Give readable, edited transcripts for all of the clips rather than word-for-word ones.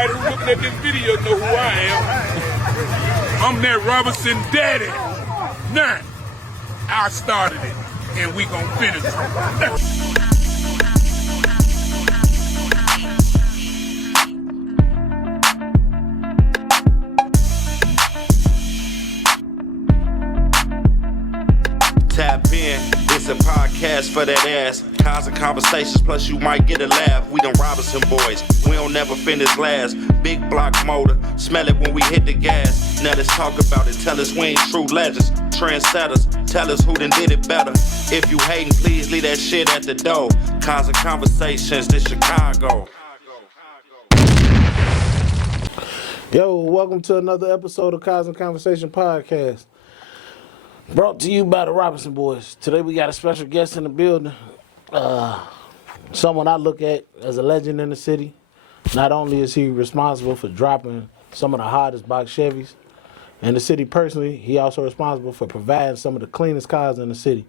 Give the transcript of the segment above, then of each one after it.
Everybody who's looking at this video know who I am. I'm that Robinson daddy. Now, I started it, and we gonna finish it. Tap in, it's a podcast for that ass. Constant conversations, plus you might get a laugh. We them Robinson boys, we don't never finish last. Big block motor, smell it when we hit the gas. Now let's talk about it, tell us we ain't true legends. Trendsetters, tell us who done did it better. If you hating, please leave that shit at the door. Constant conversations, this Chicago. Yo, welcome to another episode of Cosmic Conversation Podcast. Brought to you by the Robinson Boys. Today we got a special guest in the building. Someone I look at as a legend in the city. Not only is he responsible for dropping some of the hardest box Chevys in the city personally, he also responsible for providing some of the cleanest cars in the city.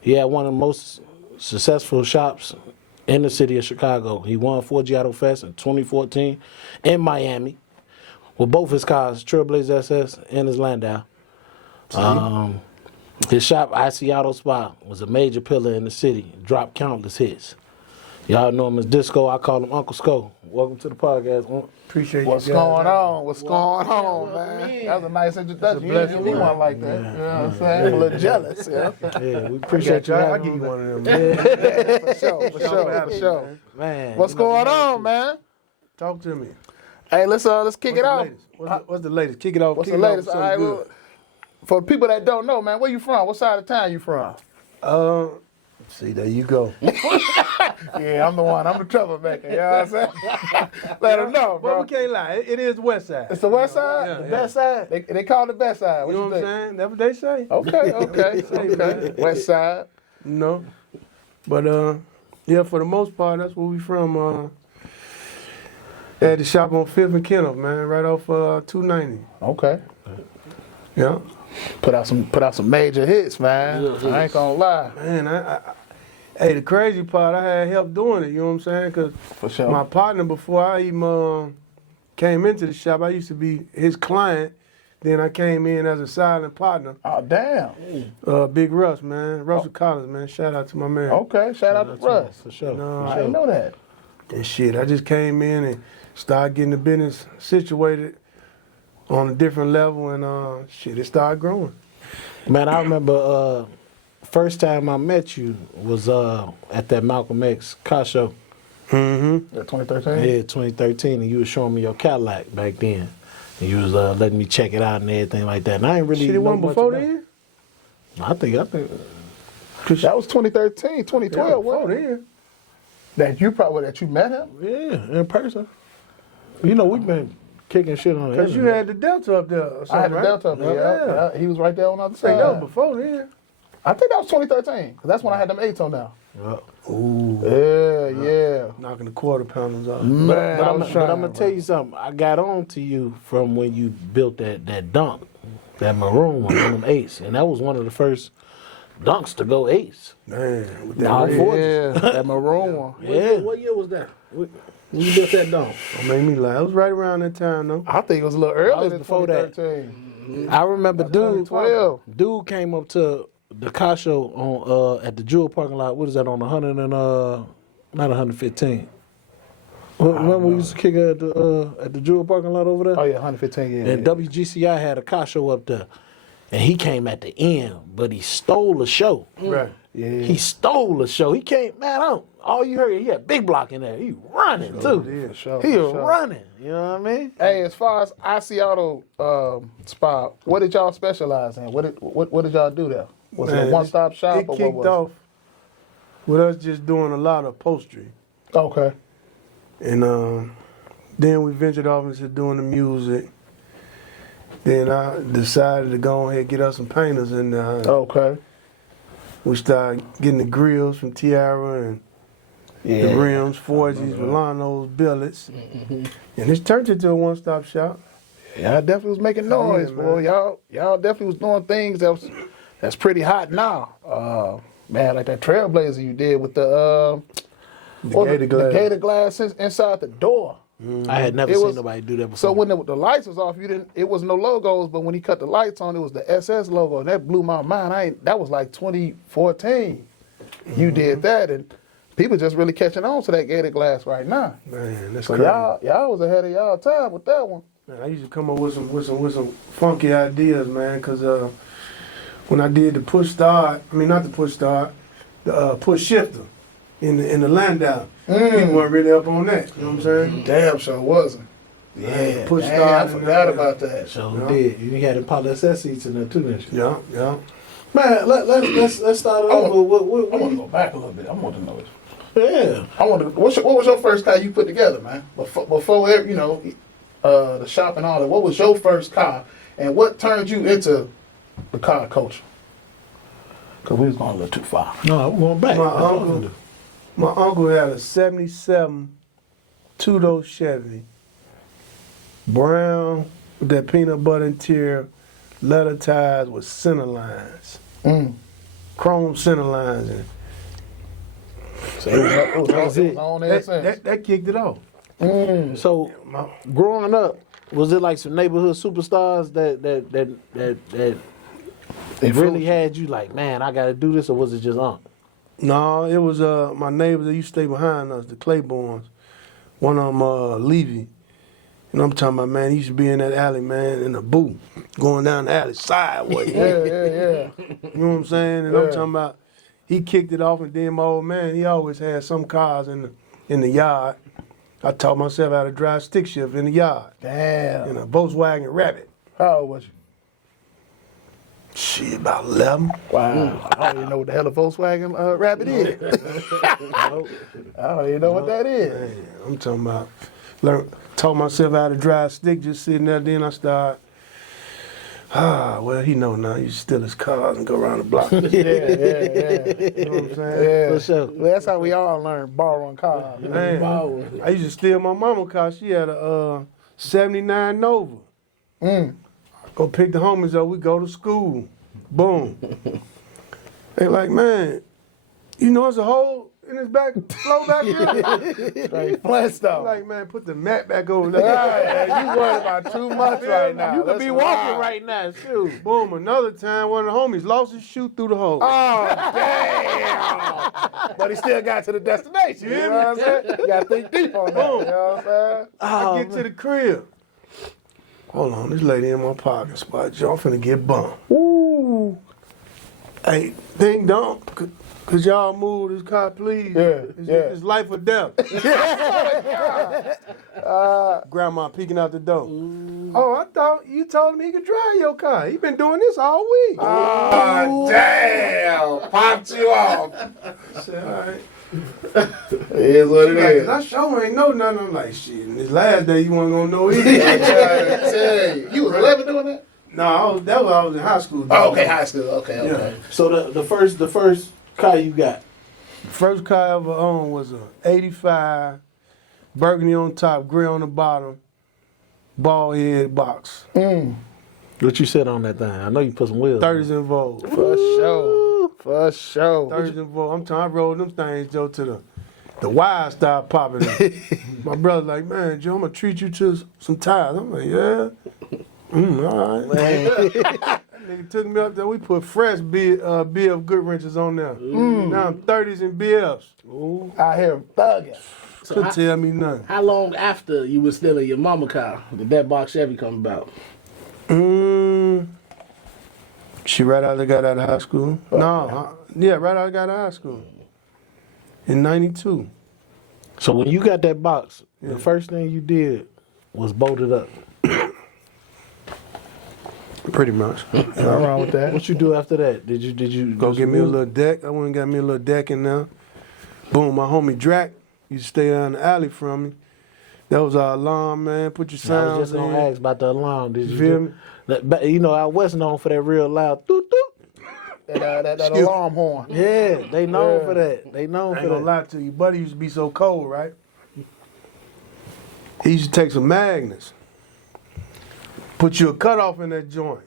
He had one of the most successful shops in the city of Chicago. He won 4G Auto Fest in 2014 in Miami with both his cars, Trailblazer SS and his Landau. His shop, IC Auto Spa, was a major pillar in the city, dropped countless hits. Y'all know him as Disco, I call him Uncle Sco. Welcome to the podcast. Appreciate you. What's going on? What's going on, man? That was a nice introduction. You didn't give me one like that. Yeah. You know what I'm saying? I'm a little jealous. Yeah, we appreciate you. I'll give you one of them. For sure. Man. What's going on, man? Talk to me. Hey, let's kick it off. What's the latest? Kick it off. What's kick the it off latest? with All right, something well, for the people that don't know, man, where you from? What side of town you from? good. See, there you go. Yeah, I'm the one. I'm the troublemaker. You know what I'm saying? Let them know, bro. But we can't lie. It is the west side. It's the west side? Yeah, The yeah. best side? They call it the best side. What You know you what I'm think? saying? That's what they say. Okay. West side. You know? But, yeah, for the most part, that's where we from. At the shop on 5th and Kenneth, man, right off 290. Okay. Yeah. Put out some major hits, man. I ain't gonna lie. Man, hey, the crazy part, I had help doing it, you know what I'm saying? Because For sure. my partner, before I even came into the shop, I used to be his client. Then I came in as a silent partner. Oh, damn. Big Russ, man. Russell Collins, man. Shout out to my man. Okay, shout out to Russ. For sure. No, I didn't know that. And shit, I just came in and started getting the business situated on a different level, and shit, it started growing. Man, I remember first time I met you was at that Malcolm X car show. Mm-hmm. Yeah, 2013? Yeah, 2013, and you was showing me your Cadillac back then. And you was letting me check it out and everything like that. And I ain't really Shit, it know wasn't much before about it. then? I think. That was 2013, 2012, Yeah, before wasn't it? then. That you met him? Yeah, in person. You know, we've been kicking shit on the Because you internet. had the Delta up there or something, I had the right? Delta up there. Yeah. He was right there on the other I think that was side. before then. I think that was 2013, because that's when I had them 8s on now. Ooh. Yeah. Knocking the quarter pounders off. Man, But I I'm was trying, gonna tell you something. I got on to you from when you built that dunk, that maroon one, them 8s, and that was one of the first dunks to go 8s. Man, with that Nah, red. for- Yeah, that maroon one. Yeah. What year was that? When you built that dunk? Don't make me lie. It was right around that time, though. I think it was a little earlier was than before that. 2013. I remember dude 2012. came up to the car show on at the Jewel parking lot. What is that on 100 and not 115? Remember we used to kick it at the Jewel parking lot over there? Oh, yeah, 115, yeah. And WGCI had a car show up there. And he came at the end, but he stole the show. Right. Yeah. He stole the show. He came, man, all you heard, he had Big Block in there. He running, too. Yeah, sure. He was running, you know what I mean? Hey, as far as IC Auto Spa, what did y'all specialize in? What did y'all do there? Was it Man, a one-stop shop It or what kicked was off with us just doing a lot of upholstery. it? Okay. And then we ventured off into doing the music. Then I decided to go ahead and get us some painters, and Okay. we started getting the grills from Tiara and the rims, 4Gs, Milanos, billets. And it's turned into a one-stop shop. Y'all definitely was making noise, Yeah, boy. Y'all definitely was doing things that's pretty hot now. Man, like that Trailblazer you did with the gator glass. The gator glass inside the door. I had never It seen was- nobody do that before. So when the lights was off, it was no logos, but when he cut the lights on, it was the SS logo, and that blew my mind. That was like 2014. You did that, and people just really catching on to that gated glass right now. Man, that's So crazy. y'all was ahead of y'all time with that one. Man, I used to come up with some funky ideas, man, because when I did the push start, not the push start, the push shifter in the Landau, people weren't really up on that. You know what I'm saying? Damn sure wasn't. Yeah, push Damn, start. I and forgot that. about that. So Yeah. did. You had the Apollo SS seats in there too, didn't you? Yeah. Man, let's start it I over. want What to go back a little bit. I want to know this. yeah. What was your first car you put together, man? Before the shop and all that. What was your first car, and what turned you into the car culture? Because we was going a little too far. No, I'm going back. My uncle had a 77 two-door Chevy, brown with that peanut butter interior, leather tires with center lines, chrome center lines in it. So it was on there since. That kicked it off. So, growing up, was it like some neighborhood superstars that really had you like, man, I got to do this, or was it just on? No, it was my neighbors that used to stay behind us, the Claibornes. One of them, Levy. You know what I'm talking about, man? He used to be in that alley, man, in a booth, going down the alley sideways. Yeah. You know what I'm saying? And I'm talking about, he kicked it off, and then my old man, he always had some cars in the yard. I taught myself how to drive stick shift in the yard. Damn. In a Volkswagen Rabbit. How old was you? Shit, about 11. Wow. I don't even know what the hell a Volkswagen Rabbit is. I don't even know what that is. Man, I'm talking about, taught myself how to drive stick, just sitting there, then I start, well, he know now, you steal his cars and go around the block. You know what I'm saying? Yeah. For sure. Well, that's how we all learn borrowing cars. Man, I used to steal my mama's car. She had a 79 Nova. Go pick the homies up. We go to school. Boom. They like, man, you know it's a hole in his back, flow back here. Straight Flintstone. Like, man, put the mat back over there. You worried about too much right now. You could That's be walking wild. right now, shoot. Boom, another time, one of the homies lost his shoe through the hole. Oh, damn. But he still got to the destination. You know what I'm saying? You got to think deep on that. Boom. You know what I'm saying? I get to the crib. Hold on, this lady in my parking spot. Joe, I'm finna get bummed. Ooh. Hey, ding dong. Could y'all move this car, please? Yeah, It's life or death. Grandma peeking out the door. Oh, I thought you told him he could drive your car. He been doing this all week. Oh, damn. Popped you off. I said, all right. It is what it Like, is. I sure ain't know nothing. I'm like, shit, and this last day you wasn't gonna know either. I tell you. You was 11 doing that? No, that was I was in high school. Oh, okay, high school. Okay. Yeah. So the first car you got, First car I ever owned was a 85, burgundy on top, gray on the bottom, ball head box. what you said on that thing? I know you put some wheels. 30s involved. For sure. For sure. 30s involved. I'm telling you, I rolled them things, Joe, to the wires started popping up. My brother's like, man, Joe, I'm gonna treat you to some tires. I'm like, yeah. All right. Nigga took me up there. We put fresh BF good wrenches on there. Now I'm 30s and BFs. Out here thugging. Couldn't tell me nothing. How long after you was still in your mama car did that box Chevy come about? She right after got out of high school. Right after I got out of high school. In 92. So when you got that box, the first thing you did was bolt it up. Pretty much. Nothing wrong with that. What you do after that? Did you Go just get me a move? little deck. I went and got me a little deck in there. Boom, my homie Drac used to stay down the alley from me. That was our alarm, man. Put your I sounds was just gonna in. ask about the alarm. Did you feel do- me? You know, OutWest known for that real loud toot toot. That alarm horn. Yeah, they known for that. They known I for ain't gonna that. lie to you. Buddy used to be so cold, right? He used to take some magnets, put you a cutoff in that joint.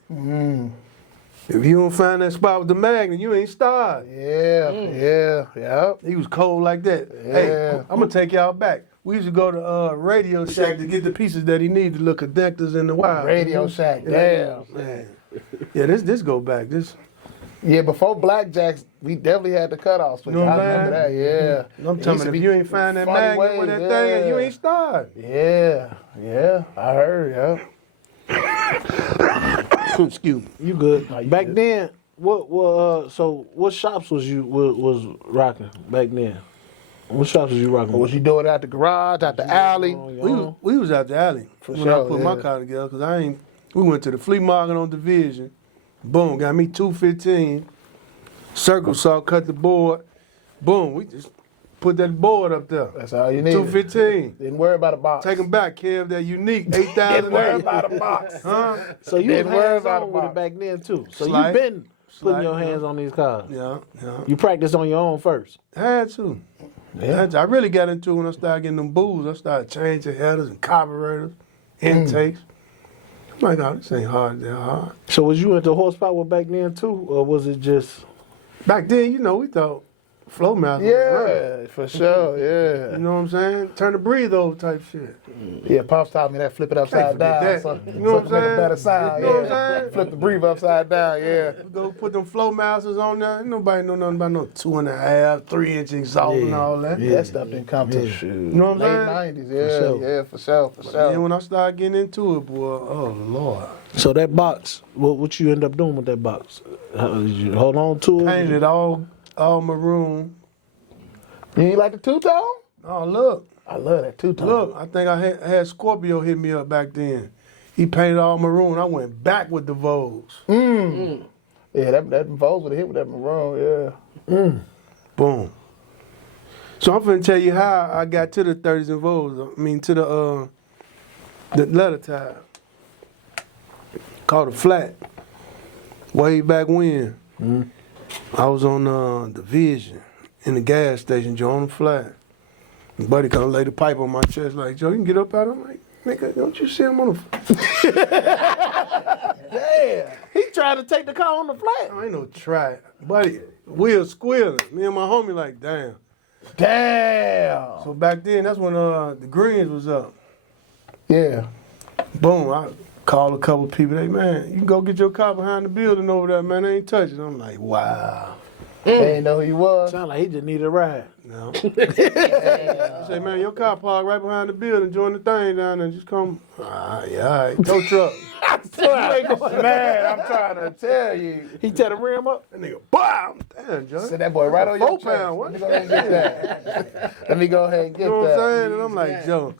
If you don't find that spot with the magnet, you ain't started. Yeah. Yep. He was cold like that. Hey, Yeah. I'm gonna take y'all back. we used to go to Radio Shack to get the pieces that he needed, the little connectors and the wire. Radio Shack, damn. Man. Yeah, this go back. This. Yeah, before Blackjacks, we definitely had the cutoffs. You know what I I'm remember that, yeah. I'm telling you, if you ain't find that funny magnet with that ways, thing, you yeah. ain't started. Yeah, I heard, Excuse me. You good? Back then, what shops was you was rocking back then? What shops was you rocking? Was you doing it out the garage, out the alley? We was out the alley when sure, I put my car together because we went to the flea market on Division. Boom, got me 215. Circle saw, cut the board. Boom, we just put that board up there. That's all you need. 215. Didn't worry about a box. Take them back, Kev. That unique 8,000. Didn't worry about a box. Huh? So you was Didn't worry hands about on a with box. it back then too. So Slight. you been putting Slight, your hands on these cars. Yeah. You practiced on your own first. Had to. I really got into it when I started getting them booze. I started changing headers and carburetors, intakes. I'm like, oh, this ain't hard. That hard. So was you into horsepower back then too, or was it just? Back then, we thought flow master. Yeah, for sure, yeah. You know what I'm saying? Turn the breathe over type shit. Yeah, Pops taught me that, flip it upside forget down. that. So, You know what I'm so it make a saying? better sound, You know what yeah. I'm saying? Flip the breathe upside down, yeah. Go put them flow masters on there. Ain't nobody know nothing about no 2.5, 3-inch exhaust and all that. That stuff didn't come to You know what I'm late saying? 90s, yeah, sure. yeah, for sure, for And sure. when I started getting into it, boy, oh Lord. So that box, what you end up doing with that box? Did you hold on to it? Painted it all maroon. You ain't like the two-tone? Oh, look. I love that two-tone. Look, I think I had Scorpio hit me up back then. He painted all maroon. I went back with the Vogues. Yeah, that Vogue would have hit with that maroon, yeah. Boom. So I'm finna tell you how I got to the 30s and Vogues. I mean, to the letter tie. Called a flat. Way back when. I was on the Vision in the gas station, Joe, on the flat. My buddy come lay the pipe on my chest like, Joe, you can get up out of it? I'm like, nigga, don't you see him on the Damn. He tried to take the car on the flat. I ain't no try. Buddy, wheel squealing. Me and my homie like, damn. Damn. So back then, that's when the greens was up. Yeah. Boom, I called a couple people. Hey, man, you can go get your car behind the building over there, man. They ain't touching. I'm like, wow. They ain't know who you was. Sound like he just needed a ride. No. I say, man, your car parked right behind the building. Join the thing down there. Just come. Yeah, all right. Tow truck. Man, I'm trying to tell you. He tear the rim up. That nigga, bam! Damn, John. Send that boy right on your 4 chest. pound. What? Let me go ahead and get that. Let me go ahead and get You know what I'm that. saying? And I'm like, Joe,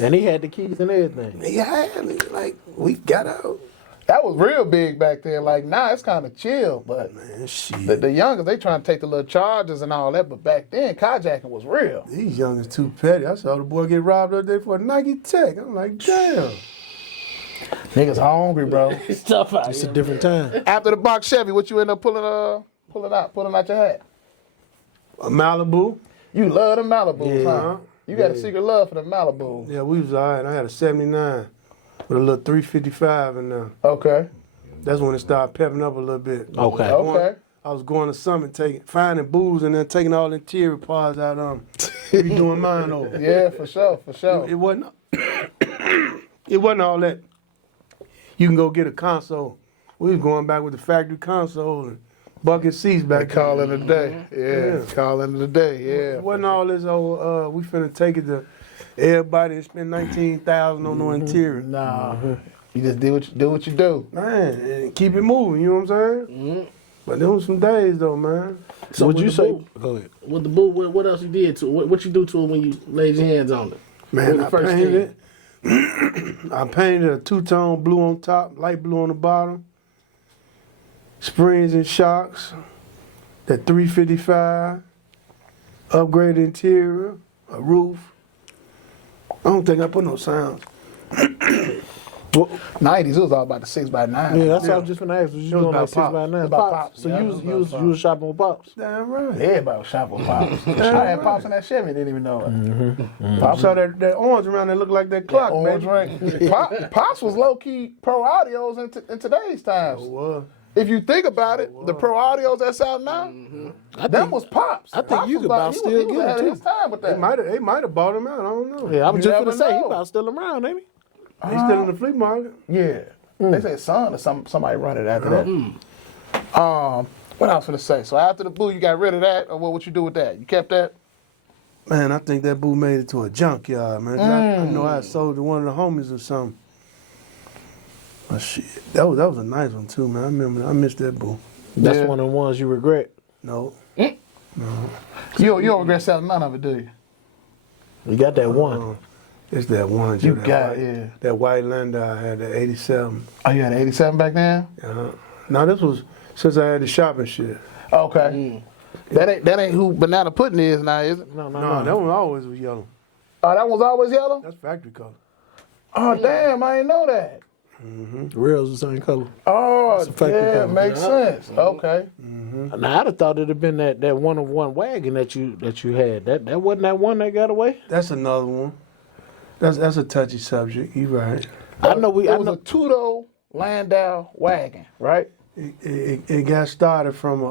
And he had the keys and everything. he had me. Like, we got out. That was real big back then. Like, now it's kind of chill, but Man, shit. the youngers, they trying to take the little charges and all that, but back then, carjacking was real. These youngins too petty. I saw the boy get robbed the other day for a Nike Tech. I'm like, damn. Niggas hungry, bro. It's tough out It's here. a different time. After the box Chevy, what you end up pulling out your hat? A Malibu. You love the Malibus, Yeah. huh? You got a secret love for the Malibu. Yeah, we was all right. I had a 79 with a little 355 in there. Okay. That's when it started pepping up a little bit. Okay. Okay. I was going to Summit, finding booze and then taking all the interior parts out redoing mine over. Yeah, for sure, for sure. It wasn't it wasn't all that. You can go get a console. We was going back with the factory console and bucket seats back Call it a day. Yeah, Yeah. call it a day. Yeah. It wasn't all this old, we finna take it to everybody and spend $19,000 on no interior. Nah. You just do what you do. Man, and keep it moving, you know what I'm saying? But there was some days though, man. So Would with you the say? boot- Go ahead. With the boot, what else you did to it? What you do to it when you laid your hands on it? Man, What I the first painted thing? it. I painted a two-tone blue on top, light blue on the bottom. Springs and shocks. That 355. Upgraded interior. A roof. I don't think I put no sounds. 90s, it was all about the 6x9. Yeah, that's what I was just gonna ask. Was you It was doing about like 6x9 About pops? Pops. So Yeah, you it was was about you was shopping with pops. Damn right. Everybody was shopping with Pops. I had Pops in that Chevy, didn't even know it. I saw that orange around that looked like that clock, Orange baby. ring. Pops was low-key pro audios in today's times. It was. if you think about it, the pro audios that's out now, that was Pops. I think Pops you was could about he still was get ahead it, of his too. time with that. They might have bought him out. I don't know. Yeah, I was You just gonna never say, he know. about still around, ain't he? He's still in the flea market. Yeah. They said son or somebody run it after that. What else gonna say? So after the boo, you got rid of that, or what you do with that? You kept that? Man, I think that boo made it to a junkyard, man. 'Cause I know I sold to one of the homies or something. But shit, that was a nice one too, man. I remember, I missed that boo. That's Yeah. one of the ones you regret. No. You don't regret selling none of it, do you? You got that one. It's that one. You that got white, it, yeah. That white Lander I had, that 87. Oh, you had an 87 back then? Now this was since I had the shopping shit. Okay. That ain't who banana pudding is now, is it? No, No, that one always was yellow. Oh, that one's always yellow? That's factory color. Oh, damn, I didn't know that. The reals the same color. Oh, a factory yeah, color. makes sense. Okay. Now I'd have thought it'd have been that one of one wagon that you had. That wasn't that one that got away. That's another one. That's a touchy subject. You right. I know It was a two-door Landau wagon, right? It got started from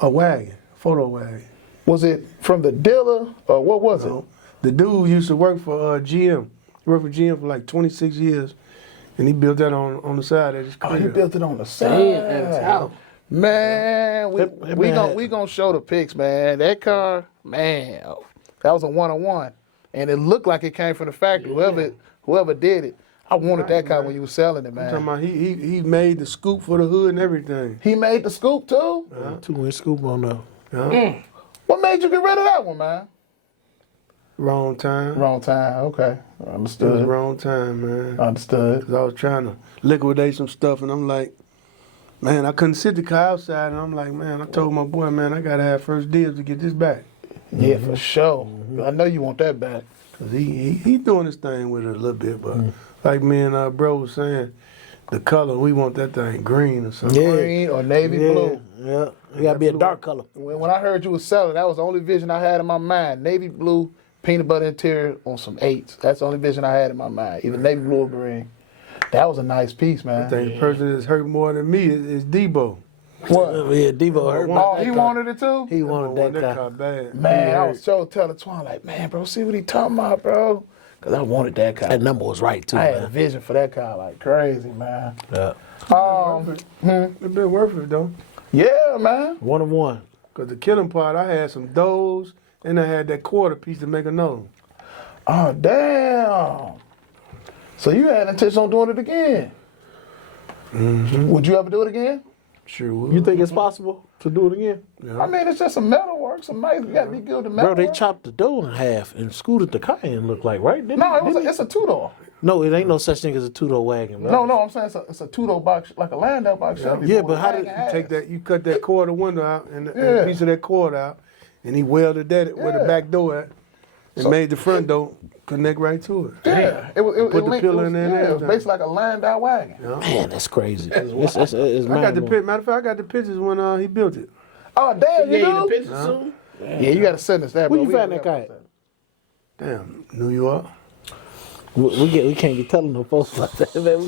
a wagon, photo wagon. Was it from the dealer, or what was it? The dude used to work for GM. He worked for GM for like 26 years, and he built that on the side of his Oh, crib. he built it on the side. At his house. Man, That we man gonna show the pics, man. That car, man, that was a one-on-one, and it looked like it came from the factory. Whoever did it, I wanted that car when you was selling it, I'm talking man. about he made the scoop for the hood and everything. He made the scoop too. 2-inch scoop on there. Yeah. What made you get rid of that one, man? Wrong time. Wrong time. Okay, It was understood. wrong time, man. Understood. 'Cause I was trying to liquidate some stuff, and I'm like, man, I couldn't sit the car outside, and I'm like, man, I told my boy, man, I gotta have first dibs to get this back. Yeah, for sure. I know you want that back. 'Cause he doing his thing with it a little bit, but like me and bro was saying, the color, we want that thing green or something. Yeah. Green or navy blue. Yeah, it gotta be a dark color. When I heard you was selling, that was the only vision I had in my mind. Navy blue, peanut butter interior on some 8s. That's the only vision I had in my mind. Either navy blue or green. That was a nice piece, man. I think the person that's hurt more than me is Debo. What? Yeah, Devo hurt. Oh, he wanted it too? He wanted that car. car bad. Man, I was so telling Twan, like, man, bro, see what he talking about, bro? Because I wanted that car. That number was right too, I had a man. vision for that car like crazy, man. Yeah. It been worth it though. Yeah, man. One of one. Cause the killing part, I had some doughs, and I had that quarter piece to make another one. Oh, damn. So you had intention on doing it again? Would you ever do it again? Sure would. You think it's possible to do it again? I mean, it's just some metal work, some nice. You gotta be good to metal Bro, they work. chopped the dough in half and scooted the car in, look like, right? Didn't No, it? it's a two-door. No, it ain't no such thing as a two-door wagon, bro. No, I'm saying it's a two-door box, like a Landau box. Yeah, but how did you Take that, you cut that quarter window out and Yeah. a piece of that quarter out, and he welded that where the Yeah. back door at, and made the front door connect right to it. Yeah, it Put the linked- pillar it in there and Yeah, it was everything. basically like a Landau wagon. Man, that's crazy. It's I got the mind-blowing. matter of fact, I got the pictures when he built it. Oh, damn, you Yeah, do? the picture soon. Yeah, you gotta send us that. Where bro. you We find that gotta- car? Damn, New York. We can't be telling no folks like that, man.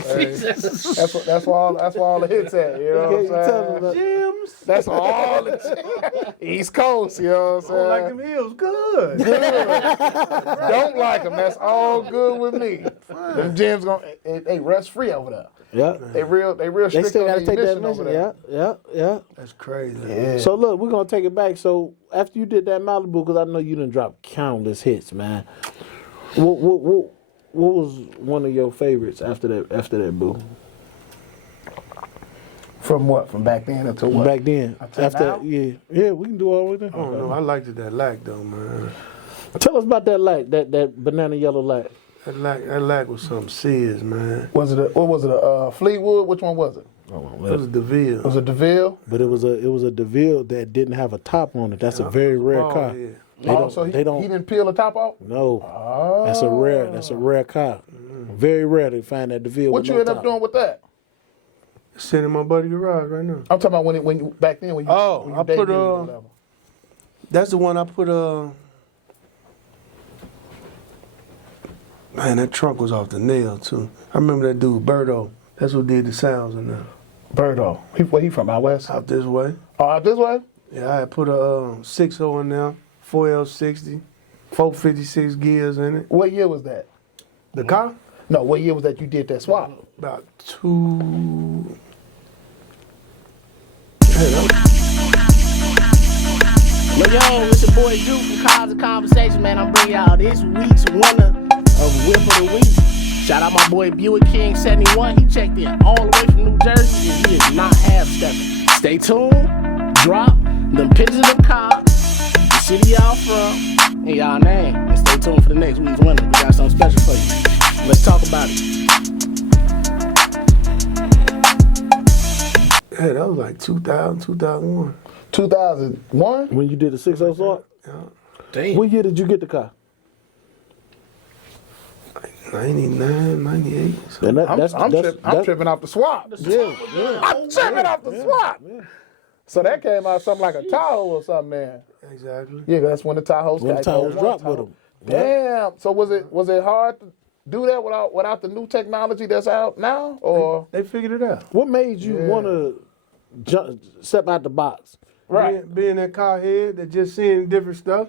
That's where all the hits at. You know what I'm saying? Gems. That's all the East Coast. You know what I'm Oh, like saying? them hills, good. Don't like them. That's all good with me. Them gyms they rust free over there. Yeah. They real They strict still on gotta the take that emission over mission. there. Yeah. That's crazy. Yeah. So look, we're gonna take it back. So after you did that Malibu, because I know you done dropped countless hits, man. What was one of your favorites after that boo? From what? From back then until what? Back then. Until After now? yeah, we can do all with it. I don't know. I liked it, that lack though, man. Tell us about that light, that banana yellow light. That lack was something serious, man. Was it a Fleetwood? Which one was it? It was DeVille. Was it DeVille? But it was a DeVille that didn't have a top on it. That's a very rare Oh, car. yeah. So he they don't. didn't peel the top off? No, Oh. that's a rare car. Very rare to find that DeVille. What with you no end up top. doing with that? Sitting in my buddy's garage right now. I'm talking about when you back then when you Oh, when you I put, debuted or whatever. That's the one I put, man, that trunk was off the nail, too. I remember that dude, Berto. That's who did the sounds in there. Birdo. Where he from? Out west? Out this way. Oh, out this way? Yeah, I had put a 6.0 in there, 4L60, 456 gears in it. What year was that? The car? No, what year was that you did that swap? About 2. Yo, it's your boy Drew from Cars and Conversation, man. I'm bringing y'all this week's winner of Whip of the Week. Shout out my boy Buick King 71. He checked in all the way from New Jersey, and he is not half-stepping. Stay tuned, drop them pictures of the car, the city y'all from, and y'all name. And stay tuned for the next week's winner. We got something special for you. Let's talk about it. Yeah, that was like 2000, 2001. 2001? When you did the 6.0 swap? Yeah. Damn. What year did you get the car? 99, 98. So. And I'm tripping off the swap. Yeah. I'm tripping off the swap. So that came out something like a Tahoe or something, man. Exactly. Yeah, that's when the Tahoes When the Tahoes dropped with them. Damn. So was it hard to do that without the new technology that's out now, or They figured it out. What made you want to step out the box? right? Being that car head, that just seeing different stuff.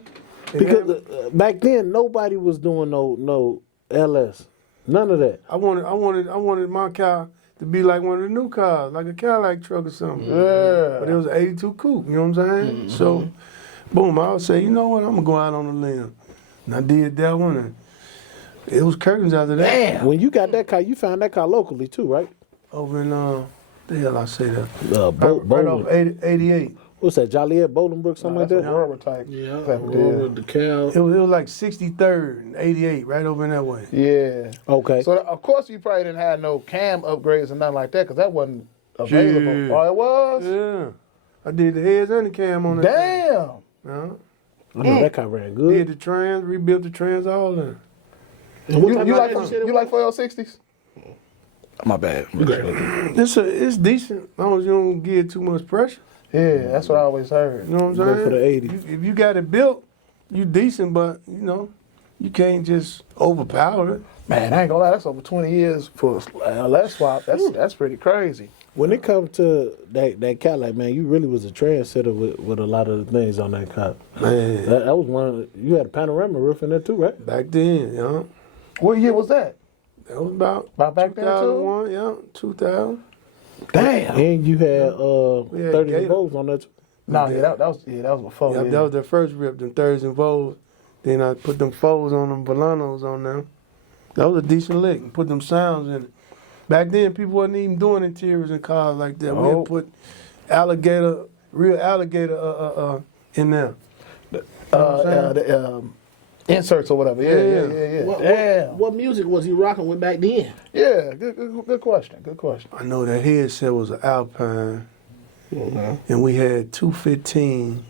And Because that- back then nobody was doing no LS, none of that. I wanted my car to be like one of the new cars, like a Cadillac truck or something. Yeah. But it was an 82 coupe, you know what I'm saying? So, boom, I would say, you know what, I'm going to go out on a limb. And I did that one, and it was curtains after that. Damn. When you got that car, you found that car locally too, right? Over in, the hell I say that? Right off Bowling. 88. What's that? Joliet, Bolingbrook, something like That's that. a Rover type. Yeah, type of over deal. the cow. It was like 63rd and 88, right over in that way. Yeah. Okay. So of course you probably didn't have no cam upgrades and nothing like that because that wasn't available. Yeah. Oh, it was. Yeah. I did the heads and the cam on that. Damn. Yeah. I know that car ran Did good. the trans, rebuilt the trans, all that. You like 4L60s? My bad. It's decent, as long as you don't give too much pressure. Yeah, that's what I always heard. You know what I'm Go saying? for the 80. If you got it built, you decent, but you can't just overpower it. Man, I ain't gonna lie, that's over 20 years for a LS swap. That's pretty crazy. When it comes to that Cadillac, man, you really was a trendsetter with a lot of the things on that car. Man, That was one of you had a panorama roof in there too, right? back then, What year was that? that was about Back then too? 2001, 2000. Damn. And you had had 30 Gator. volts on that too. No, yeah, that was before. Yeah, Yeah, that was the first rip, them 30s and Vols. Then I put them Foes on them, Volanos on them. That was a decent lick. Put them sounds in it. Back then, people wasn't even doing interiors in cars like that. We had put real alligator in there. the inserts or whatever. Yeah. Damn. What music was he rocking with back then? Yeah, good question. Good question. I know that headset was an Alpine, and we had 215.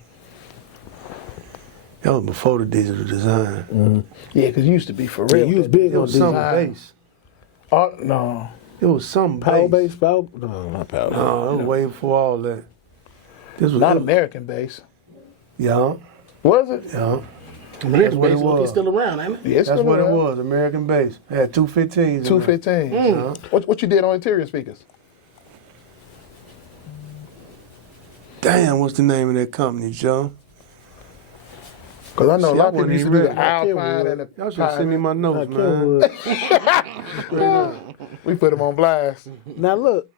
That was before the digital design. Yeah, because it used to be for real. You was big It on was some design. bass. Oh, no. It was some Power bass. base, power? No, not power. No, I was waiting for all that. This was Not American base. Yeah, Was it? yeah. American what it Base was. is still around, ain't it? Yeah, it's That's still what it around. was. American bass. It had 215s. 215. What you did on interior speakers? Damn, what's the name of that company, Joe? Because I know See, a lot I of people wasn't used to even do the ready. Alpine and the Y'all should send me my notes, Not man. Kenwood. We put them on blast. Now look,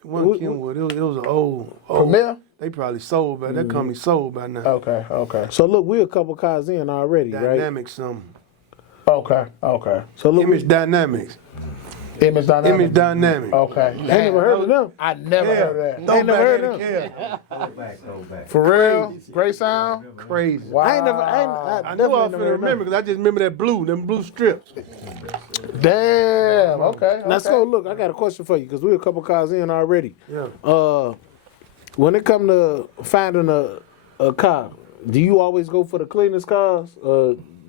It wasn't Kenwood. It was an old. Premier? They probably sold by that company sold by now. Okay. so look, we're a couple cars in already, right? Dynamics something. Okay. So look, Image Dynamics. Image Dynamics. Image Dynamics. Okay. I ain't never heard of them. I never heard of that. Ain't never heard of them. For real? Great sound? Crazy. Wow. I I knew I definitely was never finna heard remember because I just remember that them blue strips. Damn. Okay. Now, so look, I got a question for you because we're a couple cars in already. Yeah. When it come to finding a car, do you always go for the cleanest cars?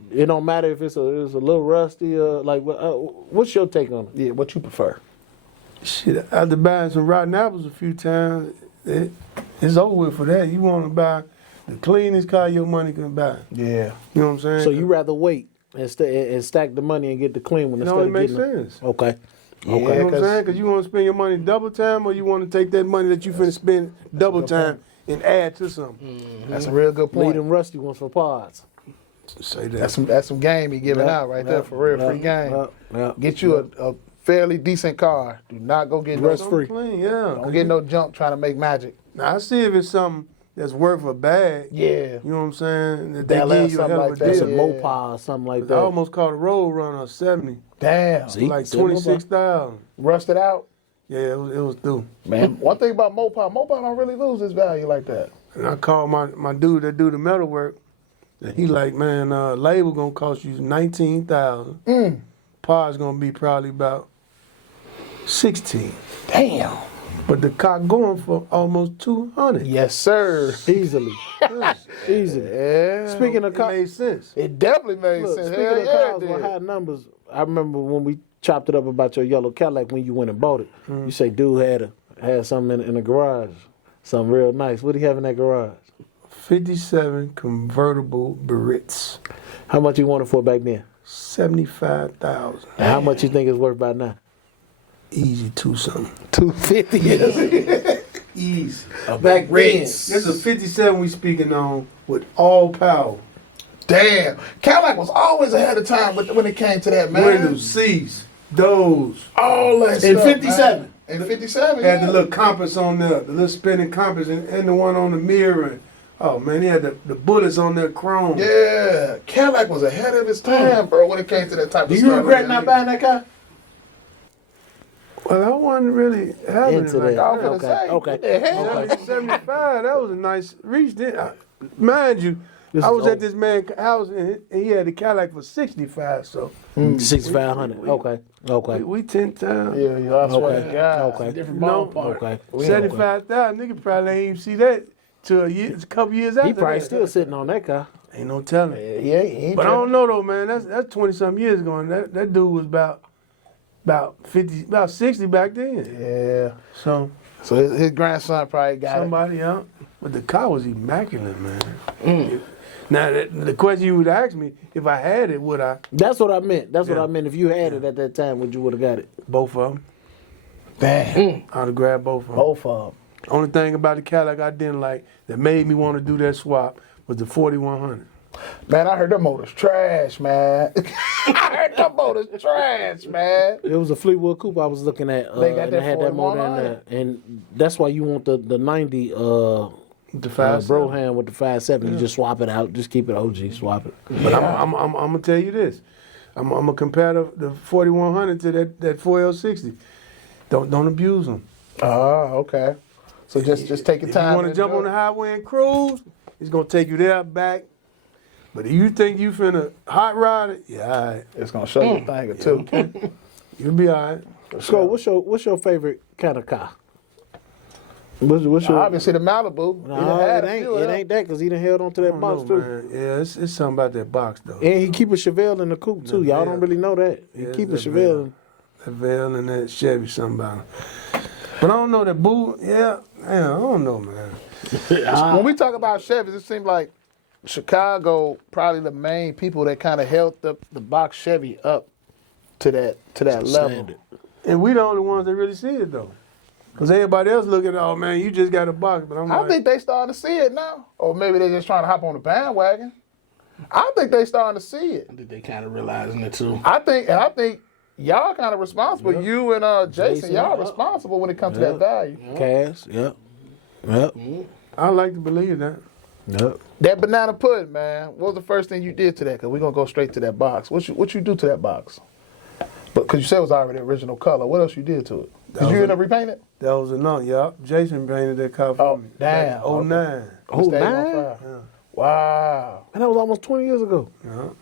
It don't matter if it's a little rusty. What's your take on it? Yeah, what you prefer? Shit, after buying some rotten apples a few times, it's over with for that. You want to buy the cleanest car your money can buy. Yeah. You know what I'm saying? So you rather wait and stack the money and get the clean one it instead only of makes getting sense. Okay. You know what I'm saying? Because you want to spend your money double time, or you want to take that money that you finna spend double time and add to something. That's a real good point. Lead them rusty ones for pods. Say that. That's some game he giving out right there for real. Free game. Get you a fairly decent car. Do not go get Rust no free. Clean, yeah. Don't get no junk trying to make magic. Now I see if it's something that's worth a bag. Yeah. You know what I'm saying? That they LS, give you a something hell of like a that. That's deal. a Mopar or something like I that. almost caught a road runner of 70, Damn. See? like Still Mopar. 26,000. Rusted out. Yeah, it was through. Man, one thing about Mopar don't really lose its value like that. And I called my dude that do the metal work. And he like, man, label gonna cost you 19,000. Par's gonna be probably about 16. Damn. But the car going for almost 200. Yes, sir. Easily. Easily. Yeah. Speaking of It cars, made sense. It definitely made look, sense. speaking Hell of yeah, cars it with did. high numbers, I remember when we chopped it up about your yellow Cadillac when you went and bought it. You say dude had something in the garage, something real nice. What do you have in that garage? 57 convertible Barrettes. How much you wanted for back then? 75,000. And how much you think it's worth by now? Easy to something. 250. Easy. Back then. This is a 57 we speaking on with all power. Damn. Cadillac was always ahead of time when it came to that, man. Windows, seats, doors. All that In stuff. 57. Man. In 57, Had yeah. the little compass on there, the little spinning compass, and the one on the mirror. And, oh man, he had the bullets on there, chrome. Yeah. Cadillac was ahead of its time, bro, when it came to that type Do of you stuff. regret not buying that car? Well, I wasn't really having Into it like that. I was gonna Okay, say, okay. what the hell? 75, that was a nice reach. Mind you, This I is was at old. this man's house and he had the Cadillac for 65, so 6,500. Okay. we 10 times. Yeah, I swear to God. Okay. Different No. ballpark. Okay. 75,000, nigga probably ain't even see that till a couple years after He probably that. still sitting on that car. Ain't no telling. Yeah, he ain't But I tripping. don't know though, man. That's 20-something years ago. And that dude was about 50, about 60 back then. Yeah. So So his grandson probably got somebody out. But the car was immaculate, man. Now the question you would ask me, if I had it, would I? That's what I meant. That's what Yeah. I meant. If you had it at that time, would you would have got it? Both of them. it. Damn. I'd have grabbed both of them. Both of them. Only thing about the Cadillac I didn't like that made me want to do that swap was the 4100. Man, I heard them motors trash, man. I heard them motors trash, man. It was a Fleetwood coupe I was looking at. They got and that it had that motor in 4100. there, and that's why you want the 90 The 5.7. Broham with the 5.7. You just swap it out. Just keep it OG. Swap it. But I'm gonna tell you this. I'm gonna compare the 4100 to that 4L60. Don't abuse them. Oh, okay. So just take your If time. you want to and jump enjoy on the it. highway and cruise, it's gonna take you there back. But if you think you finna hot ride it, yeah, all right. It's gonna show you a thing or two. You'll be all right. So, what's your favorite kind of car? What's your? Obviously the Malibu. He done No, had it a ain't. few of It them. ain't that because he done held on to I that don't box know, too. man. Yeah, it's something about that box though. And he keep a Chevelle in the coupe too. Y'all don't really know that. He Yeah, keep a it's that Chevelle. That Veil and that Chevy, something about it. But I don't know that Boo. Yeah, man, I don't know, man. When we talk about Chevys, it seems like Chicago probably the main people that kind of held the box Chevy up to that level. Standard. And we the only ones that really see it though. Cause everybody else looking, oh man, you just got a box. But I'm I like, think they starting to see it now, or maybe they're just trying to hop on the bandwagon. I think they starting to see it. I think they kind of realizing it too. I think y'all kind of responsible. You and Jason, y'all responsible when it comes to that value. Cash. Yep. Yep. I like to believe that. Yep. That banana pudding, man. What was the first thing you did to that? Cause we're gonna go straight to that box. What you do to that box? But cause you said it was already original color. What else you did to it? Did you end up repaint it? That was enough, y'all. Jason painted that car for Oh, me. damn. Oh, Okay. 09. Oh, Stayed on man. fire. Wow. And that was almost 20 years ago.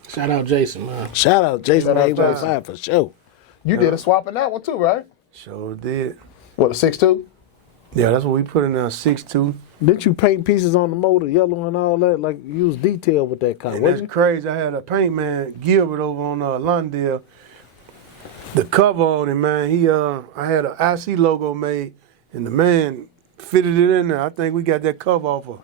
Shout out Jason, man. Shout out Jason Shout out 815 for sure. You did a swap in that one too, right? Sure did. What, a 6.2? Yeah, that's what we put in there, 6'2". Didn't you paint pieces on the motor, yellow and all that? Like you was detailed with that car, And wasn't that's you? crazy. I had a paint man, Gilbert, over on Lawndale. The cover on it, man, I had an IC logo made, and the man fitted it in there. I think we got that cover off of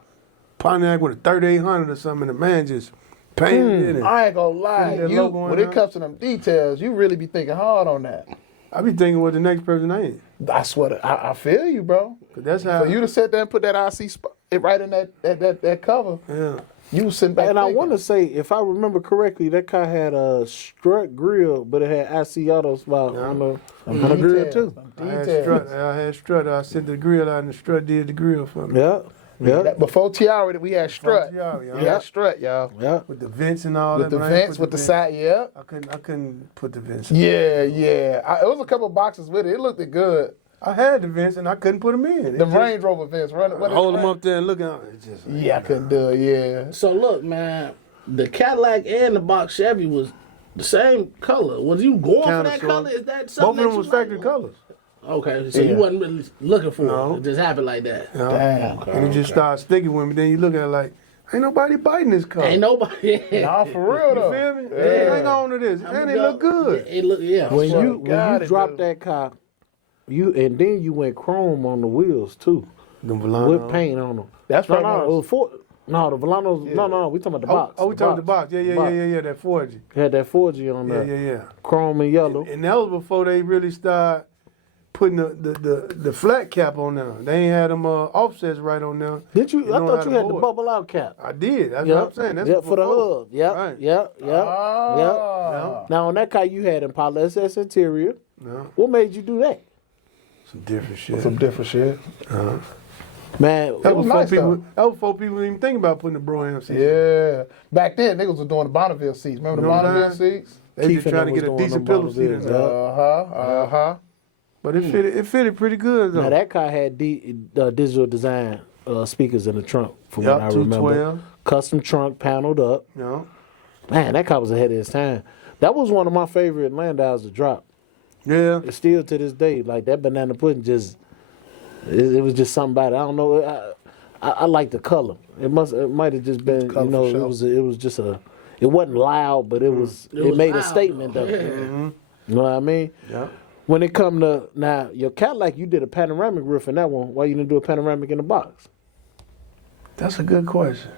Pontiac with a 3800 or something, and the man just painted it in. I ain't gonna lie. Fitted that You, logo in when there. it comes to them details, you really be thinking hard on that. I be thinking what the next person ain't. That's what I feel you, bro. 'Cause that's how For you to sit there and put that IC spot it right in that cover. Yeah. You was sitting back. And I thinking. want to say, if I remember correctly, that car had a strut grill, but it had IC auto spot on the grill too. I had strut. I sent the grill out and the strut did the grill for me. Yeah, yeah, That, before Tiara, we had strut. Tiara, yeah. We had strut, y'all. yeah. With the vents and all With that. the but I ain't vents, put with the vents. side, yeah. I couldn't put the vents in. Yeah. It was a couple boxes with it. It looked good. I had the vents and I couldn't put them in. The Range Rover vents. Hold them up there and look at it. Just, Yeah, I couldn't do it, yeah. So look, man, the Cadillac and the box Chevy was the same color. Was you going for that Counter color? sort. Is that Both something of them that was you factory like? colors. Okay, so Yeah. you wasn't really looking for No. it. It just happened like that. You know? Damn. And it just started sticking with me. Then you look at it like, ain't nobody biting this color. Ain't nobody. Nah, for real, though. You feel me? Yeah. Hang on to this. And it look good. It look When swear you to God, it dropped do. that car, and then you went chrome on the wheels too, Them with Volanos. paint on them. That's No, right. no, it was the Volanos. No, we talking about the box. Oh, we talking the box. Yeah, that 4G. Had that 4G on there, Yeah. chrome and yellow. And that was before they really started putting the flat cap on there. They ain't had them offsets right on there. Did you? I know thought how you to had the board. bubble out cap. I did. That's what I'm saying. That's for the before. hub. Yep, Right. yep. Ah. Now on that car you had Impala SS interior. Yeah. What made you do that? Some different shit. Some different shit. Man, That was nice, before people didn't even think about putting the Brougham seats. Yeah. Back then, niggas was doing the Bonneville seats. Remember the You know what I'm Bonneville saying? seats? They Keith just and trying them to get was a doing decent them pillow seat in Bonnevilles, there. But it fitted pretty good though. now that car had digital design speakers in the trunk, from what I remember. 212. Custom trunk paneled up. You know? Man, that car was ahead of its time. That was one of my favorite Landaus to drop. Yeah. It's still to this day, like that banana pudding it was just something about it. I don't know. I like the color. It might have just been, color for sure. it was just it wasn't loud, but it was made a loud, statement though. though. Yeah. You know what I mean? Yeah. When it come to now, your Cadillac, you did a panoramic roof in that one. Why you didn't do a panoramic in the box? That's a good question.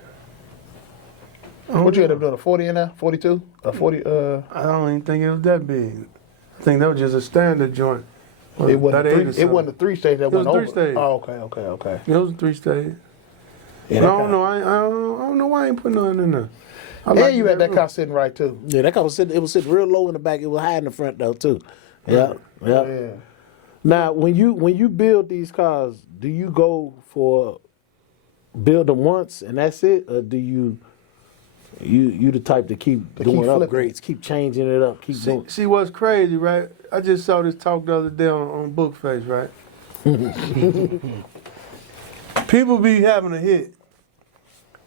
What you end up doing, a 40 in there? 42? A 40, I don't even think it was that big. I think that was just a standard joint. it wasn't, About 8 or it wasn't a three-stage that It was went over. three-stage. Oh, okay. It was a 3-stage. Yeah, I that don't car- know. I don't know why I ain't putting nothing in there. I And like you had that roof. car sitting right, too. Yeah, that car was sitting real low in the back. It was high in the front though too. Yeah. Yeah. Now, when you build these cars, do you go for build them once and that's it, or do you the type to keep doing keep flipping. upgrades, keep changing it up, keep doing? See what's crazy, right? I just saw this talk the other day on Bookface, right? People be having a hit,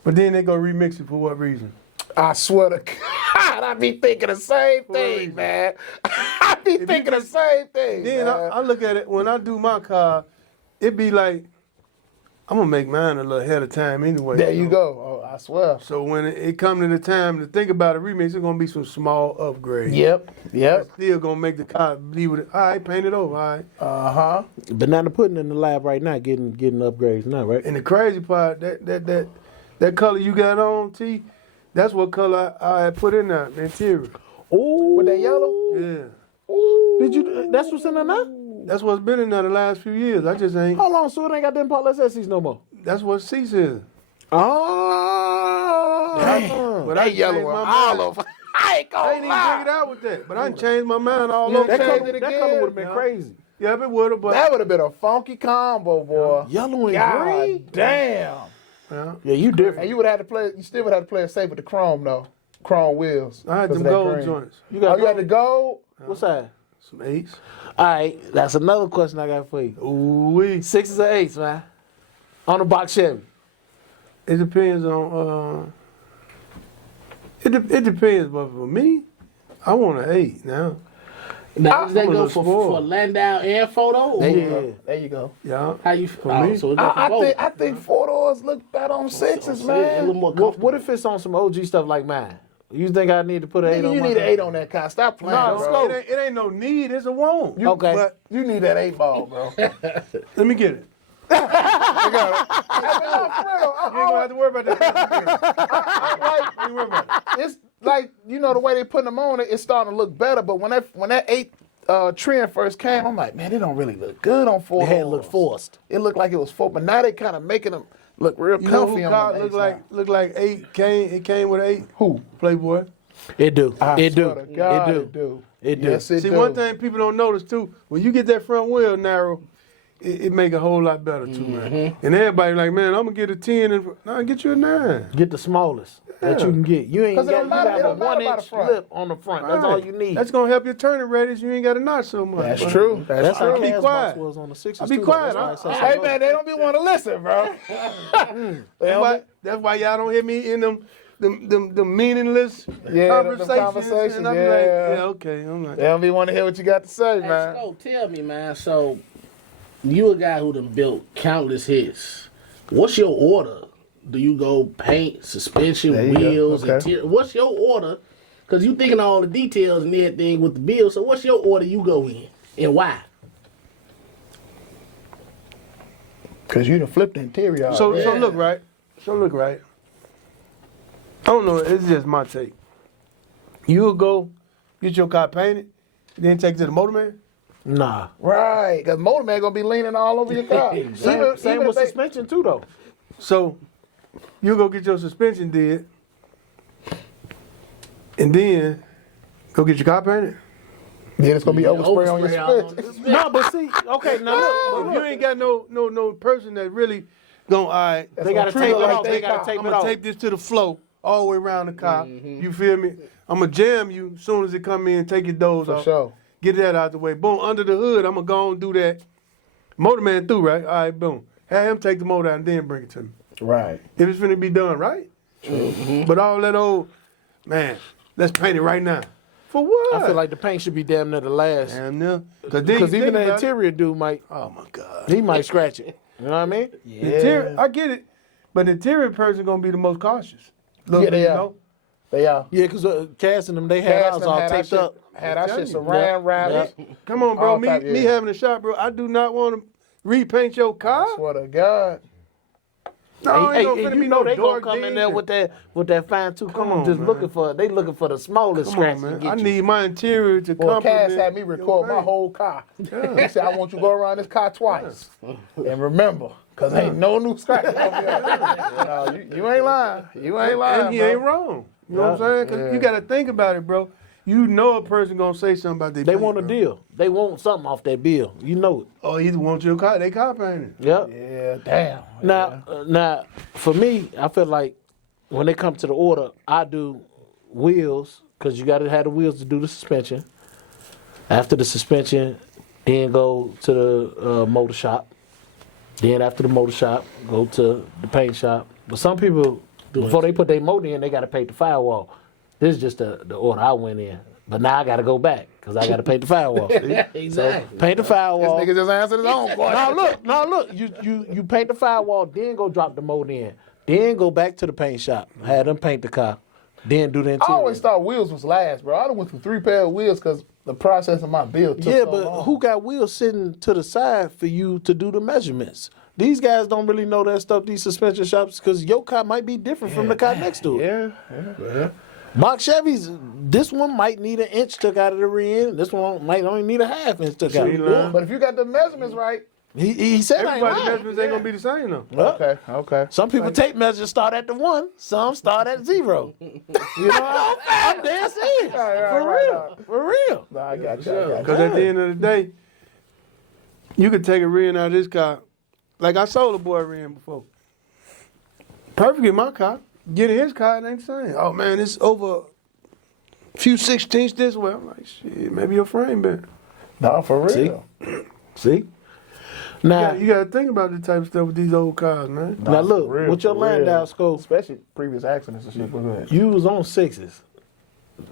but then they go remix it for what reason? I swear to God, I be thinking the same thing, reason. man. I be thinking the same thing, Then man. I look at it, when I do my car, it be like, I'm gonna make mine a little ahead of time anyway. There you go. Oh, I swear. So when it come to the time to think about a remix, it's gonna be some small upgrades. Yep. Still gonna make the car be with it. All right, paint it over, all right. Uh-huh. Banana pudding in the lab right now, getting upgrades now, right? And the crazy part, that color you got on, T, that's what color I had put in there, the interior. Ooh, With that yellow? Yeah. did you? That's what's in there now. That's what's been in there the last few years. I just ain't. How long? So it ain't got them Paul SSCs no more. That's what C says. Oh, But That I yellow changed one, my mind. olive. I ain't I gonna ain't even lie. figured out with that. But I done changed my mind all You over. done that changed color, it that again? color would have been Yeah. crazy. Yeah, it would have, but That would have been a funky combo, boy. Yellow and God green. damn. yeah. Yeah, you different. And you would have to play. You still would have to play it safe with the chrome though. Chrome wheels. I had 'cause them of that gold green. joints. You Oh, got you had the gold. what's that? Some 8s. All right, that's another question I got for you. Ooh wee. 6s or 8s, man? On the box Chevy. It depends on. It depends, but for me, I want an 8 now. Now, does that I'm a go little for spoiled. Landau and photo? Or There you go. There you go. Yeah. how you? me? So it go for both. I think 4-doors look better on 6s, So a man. little more What comfortable. if it's on some OG stuff like mine? You think I need to put an 8 Nigga, on you my need an car? 8 on that car. Stop playing, No, bro. It ain't no need, it's a want. Okay. But You need that 8 ball, bro. let me get it. I got it. You ain't gonna have to worry about that. It's like, you know, the way they put them on it, it's starting to look better. But when that 8 trend first came, I'm like, man, it don't really look good on four. They had looked forced. It looked like it was forced, but now they kind of making them look real You know comfy who on car the look like 8 it came with 8? Who? Playboy. It do. I It swear do. to God, It do. It do. Yes, it See, do. one thing people don't notice too, when you get that front wheel narrow, it make a whole lot better too, man. And everybody like, man, I'm gonna get a 10 and no, get you a 9. Get the smallest that you can get. You ain't 'Cause it got, don't you matter- got it a don't matter about 1-inch the front. lip on the front. That's all you need. That's gonna help your turning radius. You ain't got to notch so much. That's But true. That's how I'll be Cashbox quiet. was on the 60s. I'll be too, quiet. though. That's why I Hey said man, they don't be want to listen, bro. That's why y'all don't hear me in them meaningless Yeah, them conversations. conversations, And I'm yeah. like, yeah, okay. I'm like, They don't be want to hear what you got to say, Hey, man. Scope, tell me, man. So, you a guy who done built countless hits. What's your order? Do you go paint, suspension, There you go. wheels, Okay. interior? What's your order? Because you thinking all the details and everything with the bill. So, what's your order you go in? And why? Cause you done flipped the interior. so already. look right. I don't know. It's just my take. You'll go get your car painted, then take it to the motor man. Nah. Right, cause motor man gonna be leaning all over your car. Same Even with if they- suspension too, though. So you go get your suspension did, and then go get your car painted. Then it's gonna be overspray on your Overspray all on suspension. the No, but see, okay, now If look, you ain't got no person that really going, all right, they gotta treat tape it it like off. they They gotta car. tape I'm it gonna off. tape this to the flow all the way around the car. You feel me? I'm gonna jam you as soon as it come in, take your doors For off. sure. Get that out the way. Boom, under the hood, I'm gonna go and do that. Motor man through, right? All right, boom. Have him take the motor out and then bring it to me. Right. If it's finna be done, right? But all that old, man, let's paint it right now. For what? I feel like the paint should be damn near the last. damn near. Because even the interior dude might, Oh my God. he might scratch it. You know what I mean? Interior, I get it, but the interior person gonna be the most cautious. Look, Yeah, they you are. know? They are. Yeah, because Cass and them, they had ours all taped up. Had our shit telling you. saran wrapped. Come on, bro. All Me type, me yeah. having a shop, bro. I do not want to repaint your car. Swear to God. No, Hey, ain't gonna and finna you be know no they gonna dark come in dings there and- with that fine tooth Come comb, on, just man. looking for the smallest Come on, scratch man. to get I you. need my interior to Well, Cass complement had me record my your whole car. He said, I want you to go around this car twice. And remember, because ain't no new scratch. No, you ain't lying. You ain't lying, and he bro. ain't wrong. You know what I'm saying? Because you got to think about it, bro. You know a person gonna say something about their They paint, want a bro. deal. They want something off that bill. You know it. Or either want your car, they car painted. Yep. Yeah, damn. Now, for me, I feel like when they come to the order, I do wheels because you got to have the wheels to do the suspension. After the suspension, then go to the motor shop. Then after the motor shop, go to the paint shop. But some people, before they put their motor in, they got to paint the firewall. This is just the order I went in. But now I got to go back because I got to paint the firewall. Exactly. So paint the This firewall. nigga just answered his own question. Now look. You paint the firewall, then go drop the motor in. Then go back to the paint shop. Have them paint the car. Then do the I interior. always thought wheels was last, bro. I done went through 3 pair of wheels because the process of my build took Yeah, so but long. who got wheels sitting to the side for you to do the measurements? These guys don't really know that stuff, these suspension shops, because your car might be different from the car next to it. Yeah. Box Chevys, this one might need an inch took out of the rear end. This one might only need a half inch took out. See, look. But if you got the measurements right, He said I ain't Everybody's lying. measurements ain't gonna be the same though. Well, okay. some people tape measures start at the 1, some start at 0. You know, I'm dead serious. For real. Nah, I got you. Because at the end of the day, you could take a rear end out of this car. Like I sold a boy a rear end before. Perfect in my car. Get in his car, it ain't the same. Oh man, it's over a few 16ths this way. I'm like, shit, maybe your frame bent. Nah, for real. See? Now, You gotta think about the type of stuff with these old cars, man. now look, for real, with your for land real. down scope, Especially previous accidents and shit. But go ahead. you was on 6s.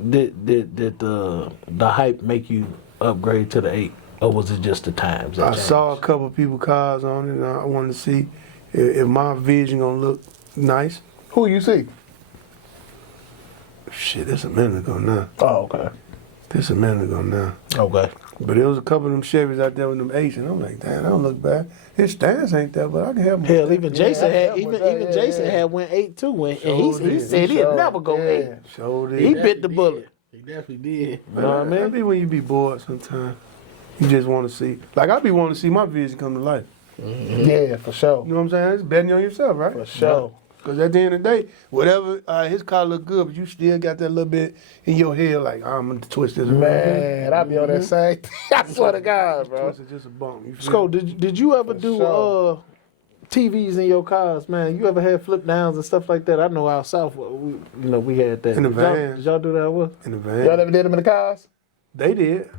Did the hype make you upgrade to the 8? Or was it just the times? that I changed? saw a couple people cars on it, and I wanted to see if my vision gonna look nice. Who you see? Shit, that's a minute ago now. Oh, okay. This a minute ago now. Okay. But there was a couple of them Chevys out there with them 8s, and I'm like, damn, that don't look bad. His stance ain't that, but I can help him. Hell, even Jason I had help even with that, even yeah, Jason yeah. had went 8 too, and Sure he did. said he'd Sure, never go yeah. 8. Showed He it. bit the bullet. definitely did. You know what I mean? Maybe when you be bored sometimes, you just want to see. Like I be wanting to see my vision come to life. Yeah, for sure. You know what I'm saying? It's betting on yourself, right? For sure. Because at the end of the day, whatever his car look good, but you still got that little bit in your head, like I'm gonna twist this around. Man, I be on that same thing. I swear to God, bro. Twist it just a bump. You feel Sco, me? did you ever do sure. TVs in your cars, man? You ever had flip downs and stuff like that? I know out south, we had that. In the Did y'all- van. Did y'all do that with? In the Y'all van. never did them in the cars? They did.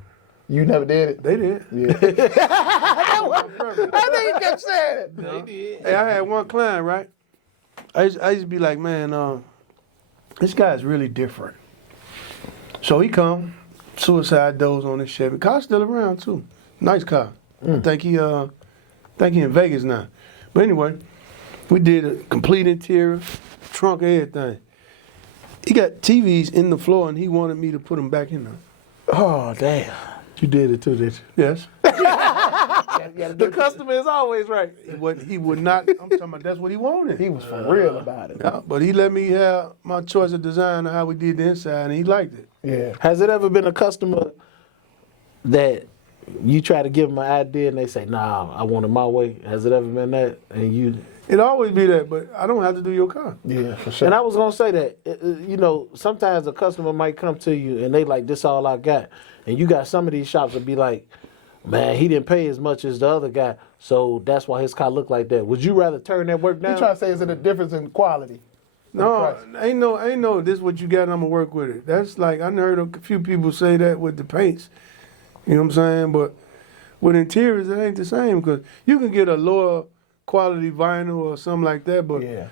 You never did it? They did. Yeah. I think you kept saying it. They did. Hey, I had one client, right? I used to be like, man, this guy's really different. So he come, suicide doors on his Chevy. Car's still around too. Nice car. I think he in Vegas now. But anyway, we did a complete interior, trunk, everything. He got TVs in the floor and he wanted me to put them back in there. Oh, damn. You did it too, did you? Yes. The customer is always right. He would not. I'm talking about that's what he wanted. He was for real about it. Yeah, but he let me have my choice of design of how we did the inside, and he liked it. Yeah. Has it ever been a customer that you try to give them an idea and they say, nah, I want it my way? Has it ever been that? And you... It always be that, but I don't have to do your car. Yeah, for sure. And I was going to say that, sometimes a customer might come to you and they like, this all I got. And you got some of these shops that be like, man, he didn't pay as much as the other guy, so that's why his car look like that. Would you rather turn that work down? You trying to say is it a difference in quality? No, ain't no. This what you got. I'm gonna work with it. That's like I heard a few people say that with the paints. You know what I'm saying? But with interiors, it ain't the same because you can get a lower quality vinyl or something like that. But Yeah,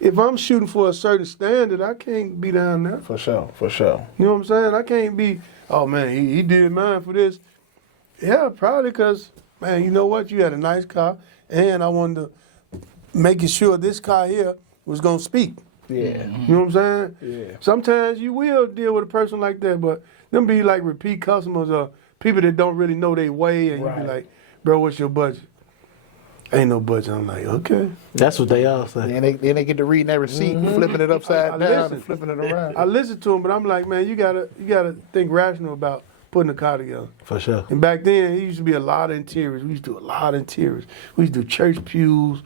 if I'm shooting for a certain standard, I can't be down there. for sure, for sure. You know what I'm saying? I can't be. Oh man, he did mine for this. Yeah, probably because man, you know what? You had a nice car, and I wanted to making sure this car here was gonna speak. Yeah. You know what I'm saying? Yeah. Sometimes you will deal with a person like that, but them be like repeat customers or people that don't really know their way, and you Right. be like, bro, what's your budget? Ain't no budget. I'm like, okay. That's what they all say. And then they get to reading that receipt, flipping it upside I down, listen. and flipping it around. I listen to them, but I'm like, man, you gotta think rational about putting a car together. For sure. And back then, it used to be a lot of interiors. We used to do a lot of interiors. We used to do church pews,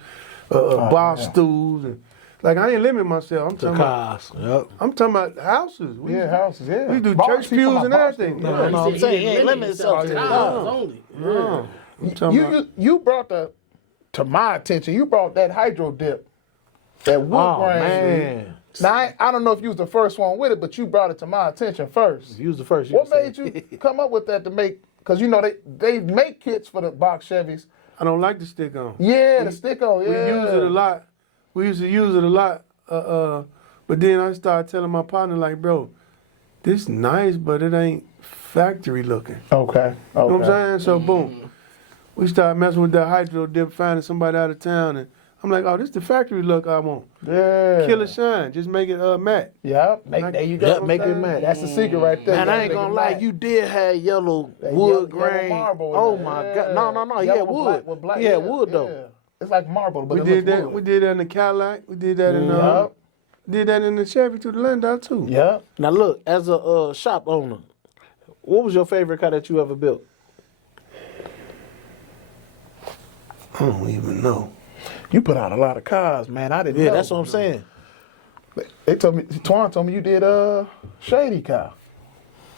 bar stools, and like I ain't limit myself. I'm The talking about. cars. Yep. I'm talking about houses. We Yeah, houses. Yeah, We do Bars, church he talking pews about and bars, everything. too. No, He I'm said saying he he ain't didn't limit limit himself to the cars cars. only. No. I'm talking about. You brought to my attention. You brought that hydro dip, that wood Oh, grain. man. Now I don't know if you was the first one with it, but you brought it to my attention first. You was the first. What made you come up with that to make? Because they make kits for the box Chevys. I don't like the stick on. Yeah, the stick on. Yeah, We use it a lot. We used to use it a lot. But then I started telling my partner, like, bro, this nice, but it ain't factory looking. Okay. You know what I'm saying? So boom, we started messing with that hydro dip, finding somebody out of town, and I'm like, oh, this the factory look I want. Yeah. Kill it shine, just make it matte. Yeah. There you go. Yep, make it matte. That's the secret right there. Man, I ain't gonna lie, you did have yellow wood grain. marble. Oh my God. No, he had wood. He had wood though. It's like marble, but We it did looks that. wood. We did that in the Cadillac. We did that in Yup. did that in the Chevy to the Landau too. Yeah. Now look, as a shop owner, what was your favorite car that you ever built? I don't even know. You put out a lot of cars, man. I didn't know. Yeah, that's what I'm saying. They told me, Twan told me you did Shady car.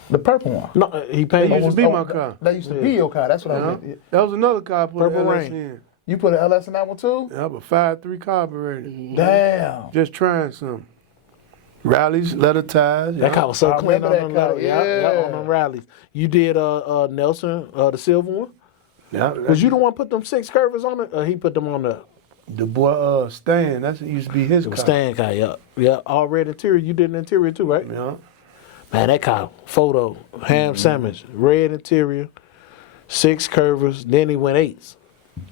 The purple one. No, he paid That you. used to be my car. That used to be your car. That's what I Yeah. meant. That was another car I put Purple an LS Rain. in. You put an LS in that one too? Yeah, but 5.3 carburetor. Damn. Just trying something. Rallies, leather ties. That car was so I clean on remember them, that car, yeah. on them rallies. You did Nelson, the silver one. Yeah, Was you the one put them 6 curvers on it, or he put them on the boy Stan? That used to be his car. stand car? Yeah. All red interior. You did an interior too, right? Yeah. Man, that car, photo, ham sandwich, red interior, 6 curvers. Then he went 8s.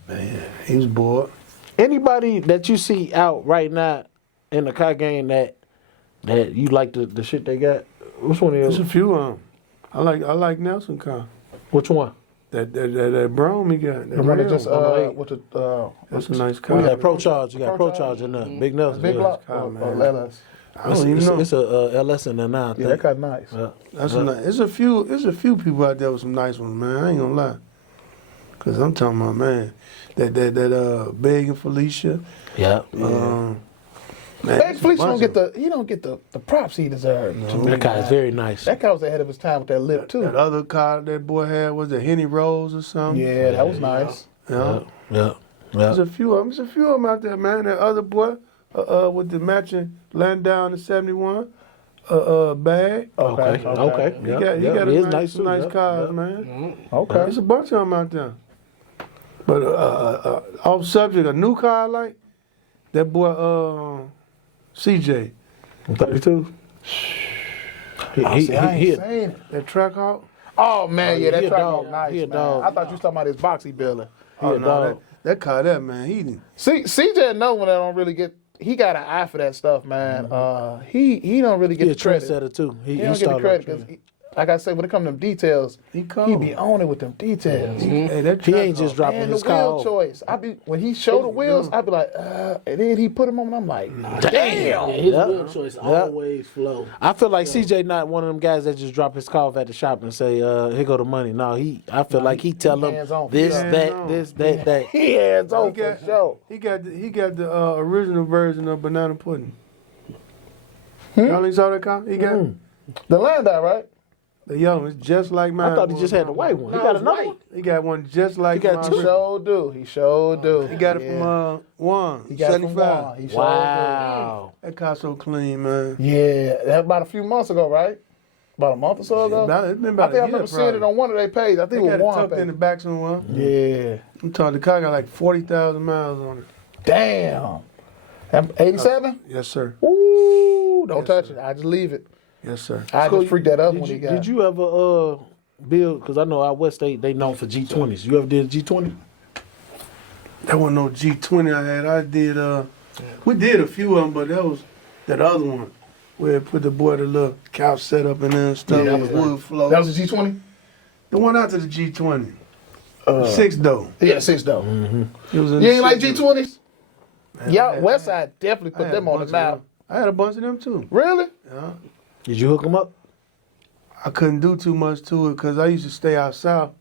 Man, he was bored. Anybody that you see out right now in the car game that you like the shit they got? Which one There's is a it? few of them. I like Nelson car. Which one? That brown he got. That The one that real just one. with the That's a nice You car. got Pro Charge. You got Pro Pro Charge. Charge in there. Big Nelson. big yeah. block car, or man. LS. I don't even know. It's a LS in there now. I Yeah, think. that kind of nice. That's a nice. There's a few people out there with some nice ones, man. I ain't gonna lie. Cause I'm talking about, man, that Big and Felicia. Yeah. Man, Big it's a Felicia bunch don't get the props he deserves. To me, That guy is very nice. That guy was ahead of his time with that lip too. That other car that boy had was the Henny Rose or something. Yeah, that was nice. Yeah. Yeah. There's a few of them. There's a few of them out there, man. That other boy, with the matching Landau in the 71, bag. Okay. He Yeah. got Yeah. a He is nice too, nice yeah. cars, Yeah. man. Okay. There's a bunch of them out there. But off subject, a new car I like, that boy CJ. 32. I ain't saying it. That Trackhawk. Oh man, yeah, that he a track dog. was nice, He a man. dog. I thought you was talking about his boxy building. That car there, man, he didn't. See, CJ know when I don't really get. He got an eye for that stuff, man. He don't really get He a the credit. trendsetter too. He don't get the started credit a trend. because, like I said, when it comes to them details, He he cold. be on it with them details. Hey, that He ain't Trackhawk. just dropping And the his car wheel off. choice, when he showed the wheels, I be like, and then he put them on, and I'm like, damn. Yeah, his Yeah. wheel choice Yeah. always flow. I feel like CJ not one of them guys that just drop his car off at the shop and say, here go the money. No, I feel like he tell them hands-on. this, Yeah. that. He hands on He got- for sure. He got the original version of banana pudding. Y'all ain't saw that car? He got The Landau, right? the yellow. It's just like mine. I thought he just had the white one. He got another one? He got one just like got mine. two? He sure do. He sure do. He got it from Juan. He got it from 75. Juan. He sure Wow. That car so clean, man. do. Yeah, that was about a few months ago, right? About a month or so ago. It's been I about think I a remember year, seeing it on one of their pages. I They think it got was it one tucked in the page. back somewhere. Yeah. I'm talking, the car got like 40,000 miles on it. Damn. 87? Yes, sir. Ooh, don't touch it. I just leave it. Yes, sir. I just freaked that up when Did he you, got did you ever build, because I know out west they known for G20s. You ever did a G20? That wasn't no G20 I had. I did, we did a few of them, but that was that other one where it put the little couch set up in there and stuff. Yeah, That was wood floor. That was a G20? The one after the G20. 6 though. Yeah, 6 though. It was in You the ain't like 6 G20s? Man, Yeah, I Westside definitely put had them a on the bunch of map. them. I had a bunch of them too. Really? Yeah. Did you hook them up? I couldn't do too much to it because I used to stay out south.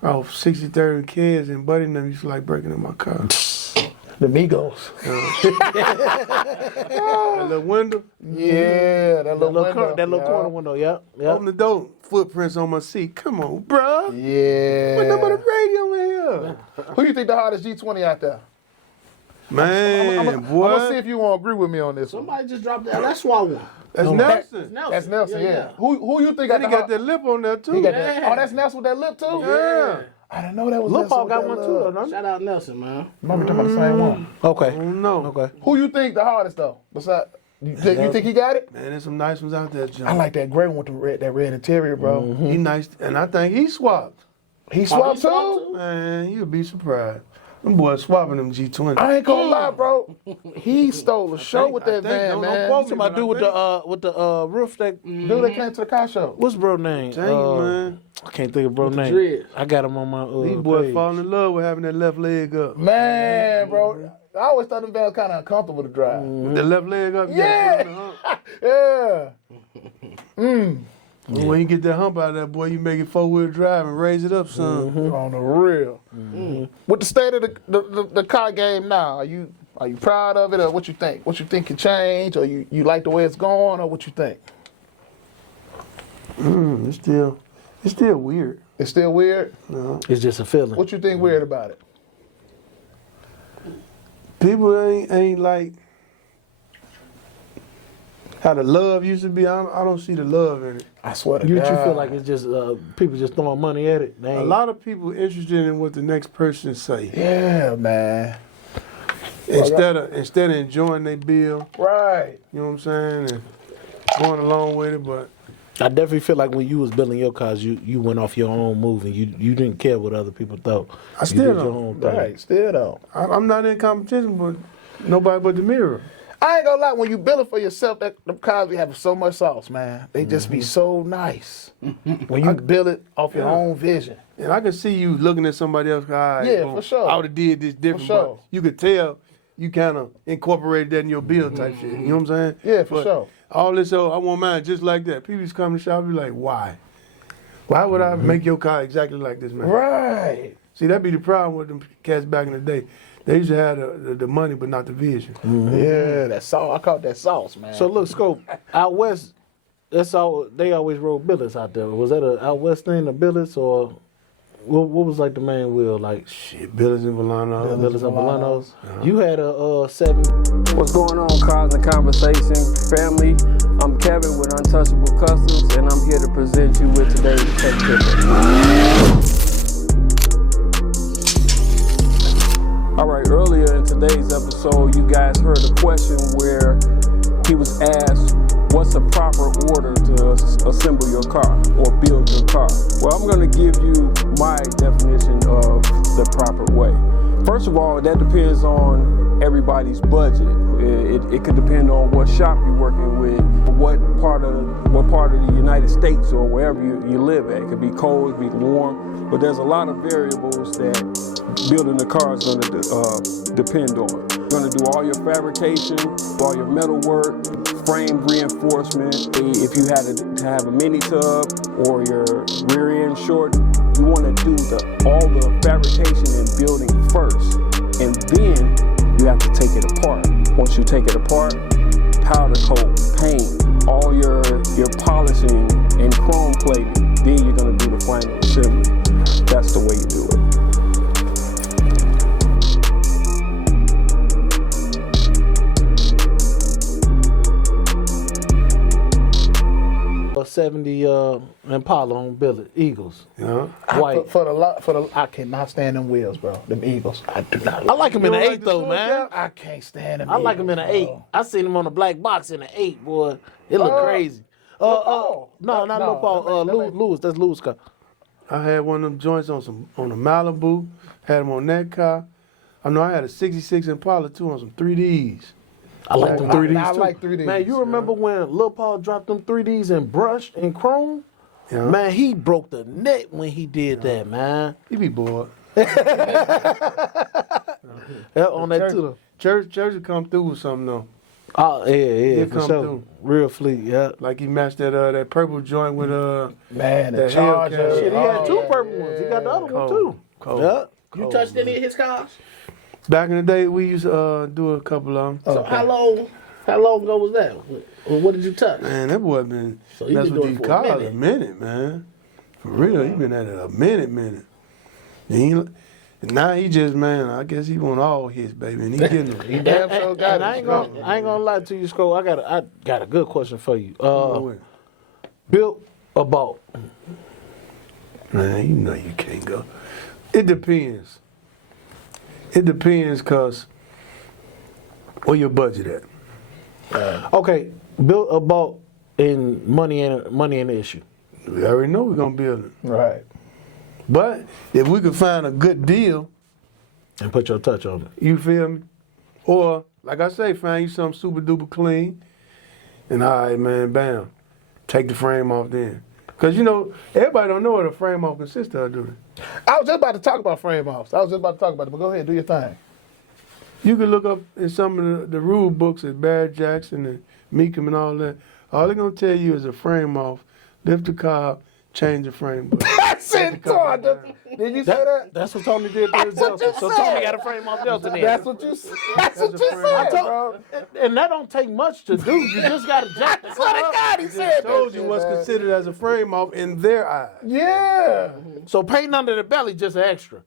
I was 63rd with kids, and Buddy and them used to like breaking in my car. The Migos. That little window, Yeah, that little window. That little corner window, yeah. open the door, footprints on my seat. Come on, bruh. Yeah. What number the radio in here? Who you think the hardest G20 out there? Man, I'm gonna see boy. if you want to agree with me on this one. Somebody just dropped that. That's why one. That's Nelson. That's Nelson, yeah. Who you think got And he the got that lip on there, too. He got that. Oh, that's Nelson with that lip too. Yeah. I didn't know that was Lil Nelson Paul with got that one lip. too, though, don't he? Shout out Nelson, man. Remember talking about the same one. Okay. I don't know. Okay. Who you think the hardest though? Besides, you think he got it? Man, there's some nice ones out there, I John. like that gray one with the red, that red interior, bro. He nice, and I think he swapped. He swapped he too. swapped Man, you'll be surprised. Them boys swapping them G20. I ain't gonna lie, bro. He stole the show with that van, don't man. quote me, Somebody but do I with the roof that. Dude, that came to the car show. What's bro name? Tell you, man. I can't think of bro name. dreads. I got him on my These boys page. falling in love with having that left leg up. Man, bro. I always thought them vans was kind of uncomfortable to drive. With the left leg up, you Yeah. gotta put on the hump. Yeah. When you get that hump out of that, boy, you make it 4-wheel drive and raise it up, son. On the real. With the state of the car game now, are you proud of it, or what you think? What you think can change, or you like the way it's going, or what you think? It's still weird. It's still weird. It's just a feeling. What you think weird about it? People ain't like how the love used to be. I don't see the love in it. I swear to You God. feel like it's just people just throwing money at it. They A ain't- lot of people interested in what the next person say Yeah, man. instead of enjoying their bill. Right. You know what I'm saying? And going along with it, but I definitely feel like when you was building your cars, you went off your own move and you didn't care what other people thought. I You still did your don't. own thing. Right. Still though. I'm not in competition with nobody but the mirror. I ain't gonna lie, when you build it for yourself, them cars be having so much sauce, man. They just be so nice. When you build it off your own vision. And I can see you looking at somebody else. All right, Yeah, boom, for sure. I would have did this different. For sure. But you could tell you kind of incorporate that in your bill type shit. You know what I'm saying? Yeah, for sure. All this, I want mine just like that. People just come to shop, be like, why? Why would I make your car exactly like this, man? Right. See, that'd be the problem with them cats back in the day. They used to have the money, but not the vision. Yeah, that sauce. I call it that sauce, man. So look, Scope, out west, that's all. They always rode billets out there. Was that a out west thing, the billets, or what was like the main wheel? Like Shit, Billis and Volanos. billets and Volanos. You had a 7. What's going on, Cars and Conversation family? I'm Kevin with Untouchable Customs, and I'm here to present you with today's tech tip. All right, earlier in today's episode, you guys heard a question where he was asked, what's a proper order to assemble your car or build your car? Well, I'm gonna give you my definition of the proper way. First of all, that depends on everybody's budget. It could depend on what shop you're working with, what part of the United States or wherever you live at. It could be cold, it could be warm, but there's a lot of variables that building a car is gonna depend on. You're gonna do all your fabrication, all your metal work, frame reinforcement. If you had to have a mini tub or your rear end short, you want to do all the fabrication and building first, and then you have to take it apart. Once you take it apart, powder coat, paint, all your polishing and chrome plating. Then you're gonna do the final assembly. That's the way you do it. A 70 Impala on billet, Eagles. Yeah. White. I cannot stand them wheels, bro. Them Eagles. I do not. I like them in the don't 8 like the though, small man. I can't stand them. I like them in the 8. I seen them on the black box in the 8, boy. It look crazy. No, not Lil Paul. Lewis. That's Lewis' car. I had one of them joints on a Malibu. Had them on that car. I know I had a 66 Impala too on some 3Ds. I like them 3Ds I too. like 3Ds. Man, you remember when Lil Paul dropped them 3Ds in brush and chrome? Yeah. Man, he broke the net when he did that, man. He be bored. Yeah, on that too. Church would come through with something though. Oh, yeah, He'll for come sure. through. Real fleet, yeah. Like he matched that purple joint with Man, the that Charger. Hellcat. Shit, he had 2 yeah, purple ones. He got the other one too. Cold. Yeah. You touched any of his cars? Back in the day, we used to do a couple of them. So how long ago was that? Or what did you touch? Man, that boy been So he that's been what doing these it for a cars minute. a minute, man. For real, he been at it a minute. And now he just, man, I guess he want all his, baby, and he getting them. He damn sure got And I ain't gonna lie to you, Sco. I got a good question for you. Built or bought? Man, you know you can't go. It depends. It depends, cause where your budget at? Okay, built or bought, and money ain't the issue. We already know we're gonna build it. Right. But if we could find a good deal, And put your touch on it. you feel me? Or, like I say, find you something super duper clean, and all right, man, bam, take the frame off then. Cause you know, everybody don't know what a frame off consists of, do they? I was just about to talk about frame offs. But go ahead, do your thing. You can look up in some of the rule books at Barrett Jackson and Meekum and all that. All they're gonna tell you is a frame off, lift the car up, change the frame. That's it, Todd. Did you say that? That's what Tony did to his Delta. So Tony got a frame off Delta then. That's what you said. That's what you said, bro. And that don't take much to do. You just gotta jack the Swear to car up. God, he said that. Told you shit, what's man. considered as a frame off in their eyes. Yeah. So painting under the belly just an extra.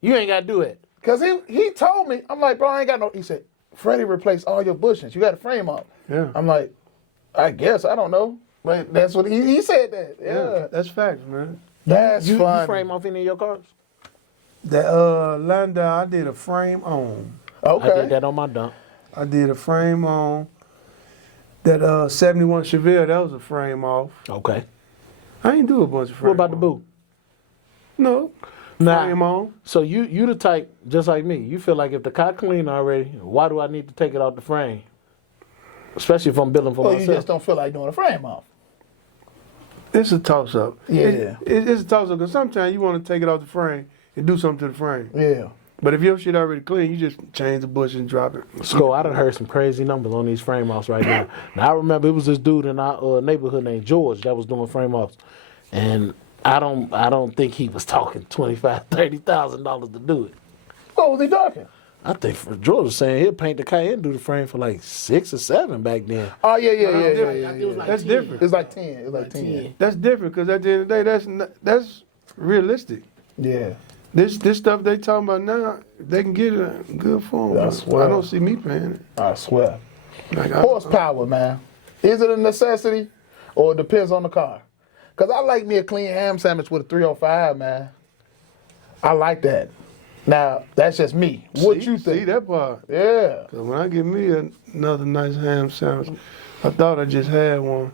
You ain't gotta do it. Cause he told me, I'm like, bro, I ain't got no. He said, Freddie replaced all your bushings. You got a frame off. Yeah. I'm like, I guess I don't know, but that's what he said that. Yeah, That's facts, man. that's You fun. frame off any of your cars? That Landau, I did a frame on. Okay. I did that on my dump. I did a frame on. That 71 Chevelle, that was a frame off. Okay. I ain't do a bunch of frame What about the on. boot? No. Nah. Frame on. So you the type, just like me, you feel like if the car clean already, why do I need to take it out the frame? Especially if I'm building for Well, you myself. just don't feel like doing a frame off. It's a toss up. Yeah. It's a toss up because sometimes you want to take it off the frame and do something to the frame. Yeah. But if your shit already clean, you just change the bush and drop it. Sco, I done heard some crazy numbers on these frame offs right now. Now I remember it was this dude in our neighborhood named George that was doing frame offs, and I don't think he was talking $25,000-$30,000 to do it. What was he talking? I think George was saying he'll paint the Cayenne and do the frame for like 6 or 7 back then. Oh yeah. It was like That's 10. different. It's like 10. It's like 10. That's different because at the end of the day, that's realistic. Yeah. This stuff they talking about now, they can get it in good form. I swear. I don't see me paying it. I swear. Like, Horsepower, man. Is it a necessity or it depends on the car? Because I like me a clean ham sandwich with a 305, man. I like that. Now, that's just me. What you think? See that part? Yeah. 'Cause when I get me another nice ham sandwich, I thought I just had one.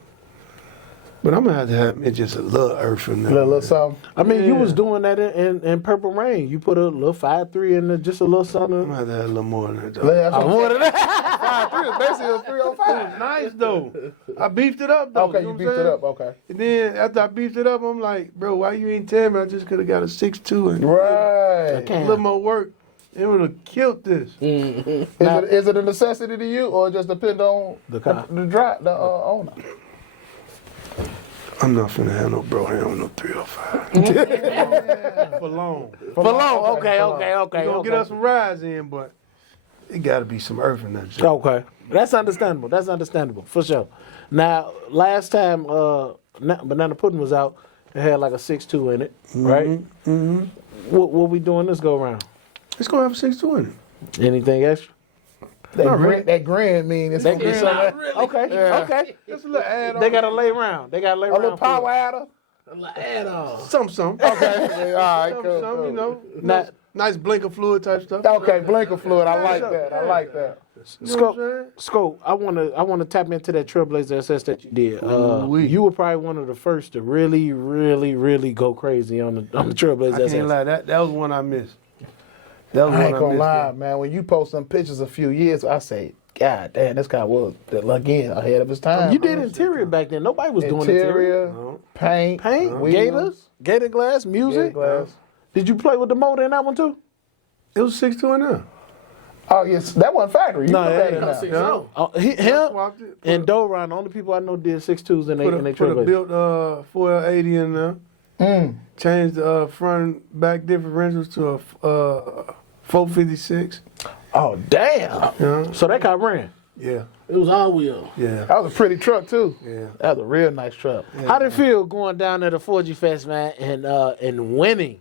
But I'm going to have me just a little earth in there. Little something. I mean, you was doing that in Purple Rain. You put a little 5.3 in there, just a little something. I'm going to have to have a little more than that, though. That's what I'm More than that. saying. 5.3 is basically a 305. Nice, though. I beefed it up, though. Okay, know you what beefed I'm it saying? up. Okay. And then after I beefed it up, I'm like, bro, why you ain't tell me? I just could have got a 6'2" and Right. a little more work. It would have killed this. Is it a necessity to you or just depend on The car. the owner? I'm not finna have no bro hand with no 305. For long. For long. Okay. We gonna get us some rides in, but it gotta be some earth in that shit. Okay. That's understandable. For sure. Now, last time Banana Pudding was out, it had like a 6.2 in it, right? Mm-hmm. What we doing this go around? It's gonna have a 6'2" in it. Anything extra? That grin mean it's gonna be something. Okay. Just a little add on. They gotta lay around. A little power adder. Some. Okay. All right. Cool, Some, you know. Now- Nice blinker fluid type stuff. Okay, blinker fluid. I like that. Scope, I wanna tap into that Trailblazer SS that you did. You were probably one of the first to really, really, really go crazy on the Trailblazer I SS. can't lie, that was one I missed. That was I one ain't I gonna missed. lie, man. When you post some pictures a few years, I say, God damn, this guy was again ahead of his time. You did interior back then. Nobody was doing interior. interior, paint, Gators, gator glass, music. gator glass. Did you play with the motor in that one too? It was 6'2" in there. Oh yes, that wasn't factory. You No, put that in that there. Yeah. Him Swapped it. and Doron, the only people I know did 6.2s in Put they a Trailblazer. built 480 in there. Changed the front and back differentials to a 456. Oh damn, Yeah. So that car ran. Yeah. It was all wheel. Yeah. that was a pretty truck too. Yeah. That was a real nice truck. How did it feel going down to the 4G Fest, man, and winning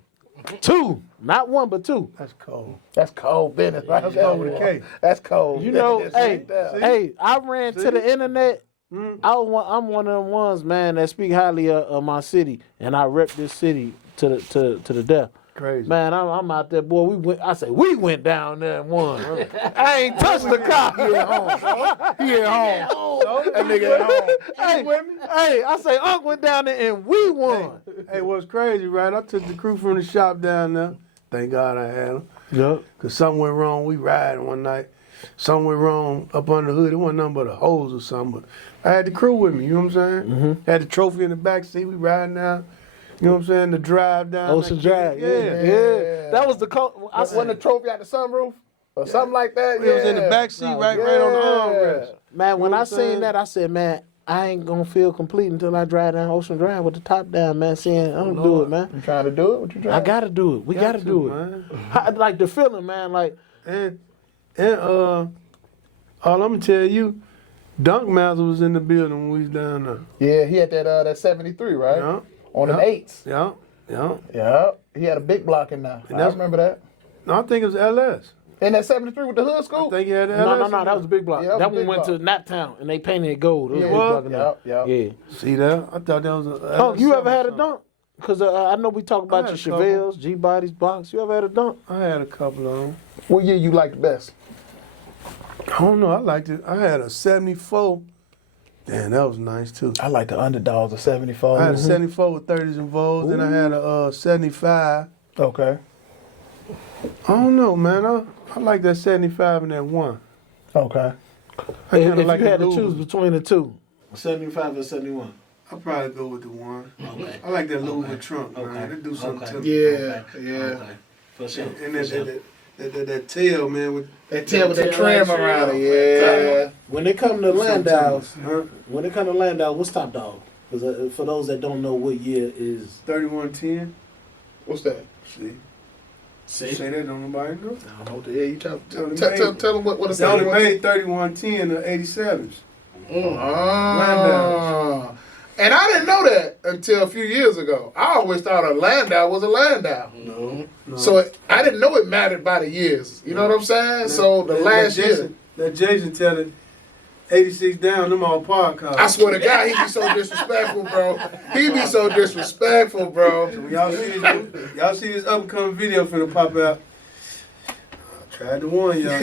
2, not 1 but 2? That's cold. That's cold business. Right That's there, cold with a boy. K. That's cold. You know, That's hey, right there. hey, I ran to the internet. I'm one of them ones, man, that speak highly of my city, and I rep this city to the death. Crazy. Man, I'm out there, boy. We went down there and won. I ain't touched the car. He at home. That nigga at home. Hey, I say Unc went down there and we won. Hey, what's crazy, right? I took the crew from the shop down there. Thank God I had them. Yeah. Because something went wrong. We riding one night. Something went wrong up under the hood. It wasn't nothing but a hose or something. But I had the crew with me, you know what I'm saying? Had the trophy in the back seat. We riding down. You know what I'm saying? The drive down. Ocean Drive. Yeah. That was the I Won the trophy out the sunroof or something like that. It was in the back seat, right on the armrest. Man, when know I what I'm seen saying? that, I said, man, I ain't gonna feel complete until I drive down Ocean Drive with the top down, man. Saying, I'm gonna do it, man. You trying to do it? What you trying? I gotta do it. We gotta do it. Man. Like the feeling, man. Like And all I'm gonna tell you, Dunk Master was in the building when we was down there. Yeah, he had that 73, right? Yeah. On them Yeah. 8s. Yeah. Yeah. He had a big block in there. I that's- remember that. No, I think it was LS. And that 73 with the hood I scoop? think he had the no, LS. that was a big block. Yeah, that that was a one big went block. to Naptown and they painted it gold. It was a Yeah. big block in there. Yep. Yeah. See that? I thought that was a Oh, you ever had a something. dunk? Because I know we talk about I your had a couple. Chevelles, G-Bodies, Box. You ever had a dunk? I had a couple of them. What year you liked the best? I don't know. I liked it. I had a 74. Damn, that was nice too. I like the underdogs of 74. I had a 74 with 30s and Vols. Then I had a 75. Okay. I don't know, man. I like that 75 and that 1. Okay. I If kinda you like had the to choose Louis. between the two, 75 and 71. I'll probably go with the 1. Okay. I like that Louis trunk, man. Okay. They do something Okay. to me. Yeah. Okay. For sure. And That tail, man. With That tail with that trim around it, yeah. When it come to Landau's, what's top dog? Because for those that don't know, what year is 3110. What's that? See? See? Say that, don't nobody know. I don't know what the hell you talking. Tell them what it's They only made 3110 or 87s. And I didn't know that until a few years ago. I always thought a Landau was a Landau. No. So I didn't know it mattered by the years. You know what I'm saying? So the last year. That Jason tell it, 86 down, them all park cars. I swear to God, he be so disrespectful, bro. He be so disrespectful, bro. So when y'all see this upcoming video finna pop out. I tried to warn y'all. I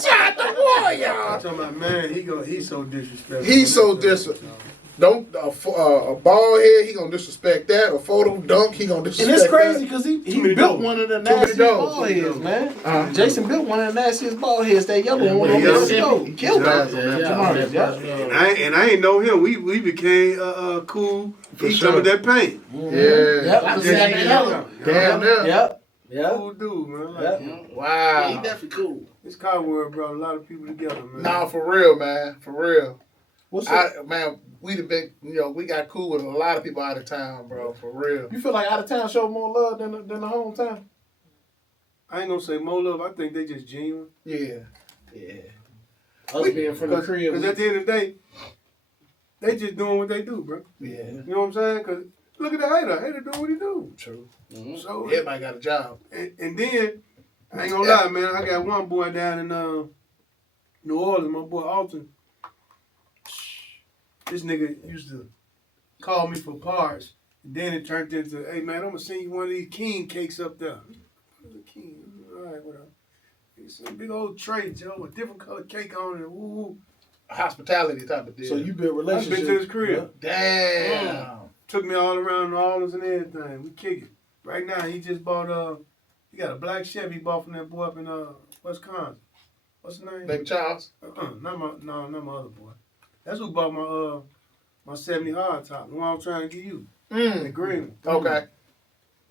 tried to warn y'all. I'm talking about, man, he's so disrespectful. He's so disrespectful. Don't a bald head, he gonna disrespect that. A photo dunk, he gonna disrespect And it's crazy that. because he built one of the nastiest bald heads, man. Jason built one of the nastiest ball heads. That yellow one on the show. He killed him. And I ain't know him. We became cool. He some of that paint. Yeah. I was saying that. Damn near. Yep. Cool dude, man. Like, Wow. He definitely cool. this car world brought a lot of people together, man. Nah, for real, man. For real. What's up? Man, we the big, we got cool with a lot of people out of town, bro. For real. You feel like out of town show more love than the hometown? I ain't gonna say more love. I think they just genuine. Yeah. Us being from the crib. Because at the end of the day, they just doing what they do, bro. Yeah. You know what I'm saying? Because look at the hater. Hater doing what he do. True. So Everybody got a job. and then I ain't gonna lie, man. I got one boy down in New Orleans, my boy Alton. This nigga used to call me for parts. Then it turned into, hey man, I'm gonna send you one of these king cakes up there. What is a king? All right, whatever. It's a big old tray, Joe, with different color cake on it. Woo. Hospitality type of deal. So you built I've relationships. been to his crib. Damn. Took me all around New Orleans and everything. We kick it. Right now, he just bought he got a black Chevy he bought from that boy up in Wisconsin. What's his name? Baby Charles. Not my other boy. That's who bought my 70 hard top. The one I'm trying to give you. The green one. Okay.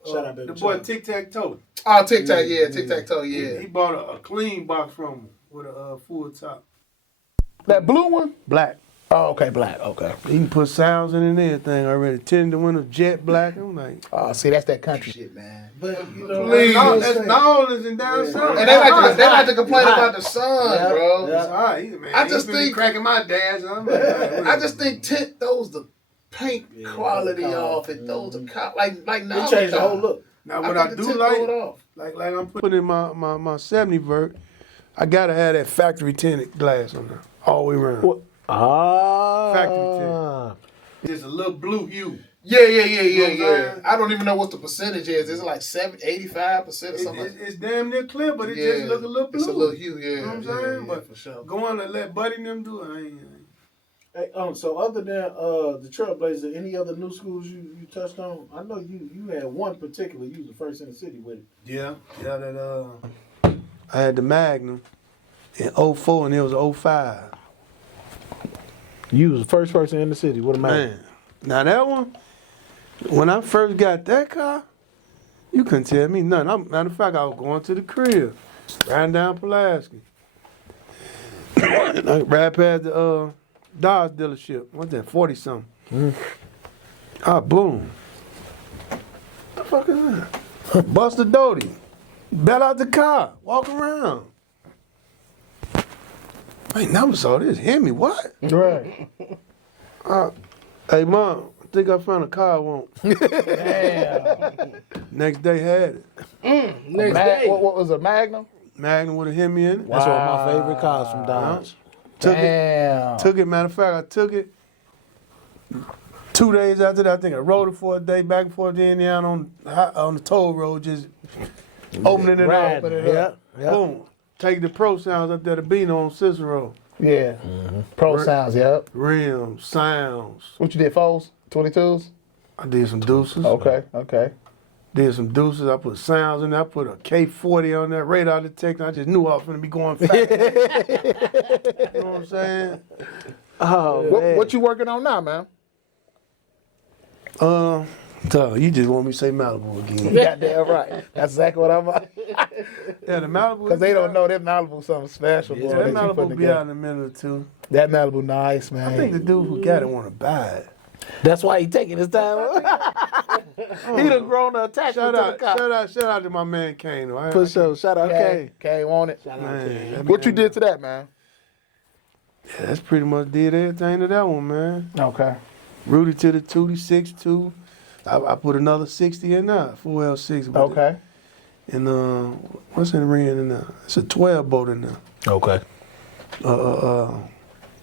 Shout out, baby. The boy Tic Tac Toe. Oh, Tic Tac, yeah. Tic Tac Toe, yeah. He bought a clean box from him with a full top. That blue one? Black. Oh, okay, black. Okay. He can put sounds in and everything already. Tinted the windows jet black. I'm like, Oh, see, that's that country shit, man. But you know, Please. that's New Orleans and down south. And they like to complain about the sun, bro. It's all right, man. I just He been think- cracking my dash. I'm like, I just think tint throws the paint quality off. It throws the like now. it changed the whole look. Now what I think the do tint like, throw it off. like I'm putting in my 70 vert, I gotta have that factory tinted glass on there all the way around. What? Factory tint. It's a little blue hue. Yeah. know what I'm saying? I don't even know what the percentage is. Is it like 85% or something? It's damn near clear, but it just look a little blue. It's a little hue, yeah. You know what I'm saying? But for sure. going to let Buddy and them do it, I ain't. Hey, so other than the Trailblazer, any other new schools you touched on? I know you had one particular. You was the first in the city with it. Yeah, that I had the Magnum in 04 and it was 05. You was the first person in the city with a Man, now that one, when I first got that car, you couldn't tell me nothing. Matter of fact, I was going to the crib, riding down Pulaski. And I right past the Dodge dealership. What's that, 40-something? Ah, boom. What the fuck is that? Buster Doty. Bail out the car. Walk around. I ain't never saw this. Hemi, what? Right. Hey, Mom, I think I found a car I want. Damn. Next day had it. Next day. What was it, Magnum? Magnum with a Hemi in it. That's one of my favorite cars from Dodge. Took it, matter of fact, I took it 2 days after that. I think I rode it for a day back and forth to Indiana on the toll road, just opening it up. Yeah. Boom. Take the Pro Sounds up there to Beano on Cicero. Yeah. Pro Sounds, yep. Rims, sounds. What you did, Foles? 22s? I did some deuces. Okay. Did some deuces. I put sounds in there. I put a K40 on there, radar detector. I just knew I was going to be going fast. You know what I'm saying? Oh, What you working on now, man? You just want me to say Malibu again. Goddamn right. That's exactly what I'm about. Yeah, the Malibu. Because they don't know that Malibu something special, boy. Yeah, that that you put Malibu be together. out in a minute or two. That Malibu nice, man. I think the dude who got it want to buy it. That's why he taking his time. He done grown the attachment to the car. Shout out to my man Kane. Right? For sure. Shout out K. K want it. Man, What you did to that, man? Yeah, that's pretty much did everything to that one, man. Okay. Rudy to the 2D62. I put another 60 in there, 4L6. Okay. And what's in the ring in there? It's a 12 bolt in there. Okay.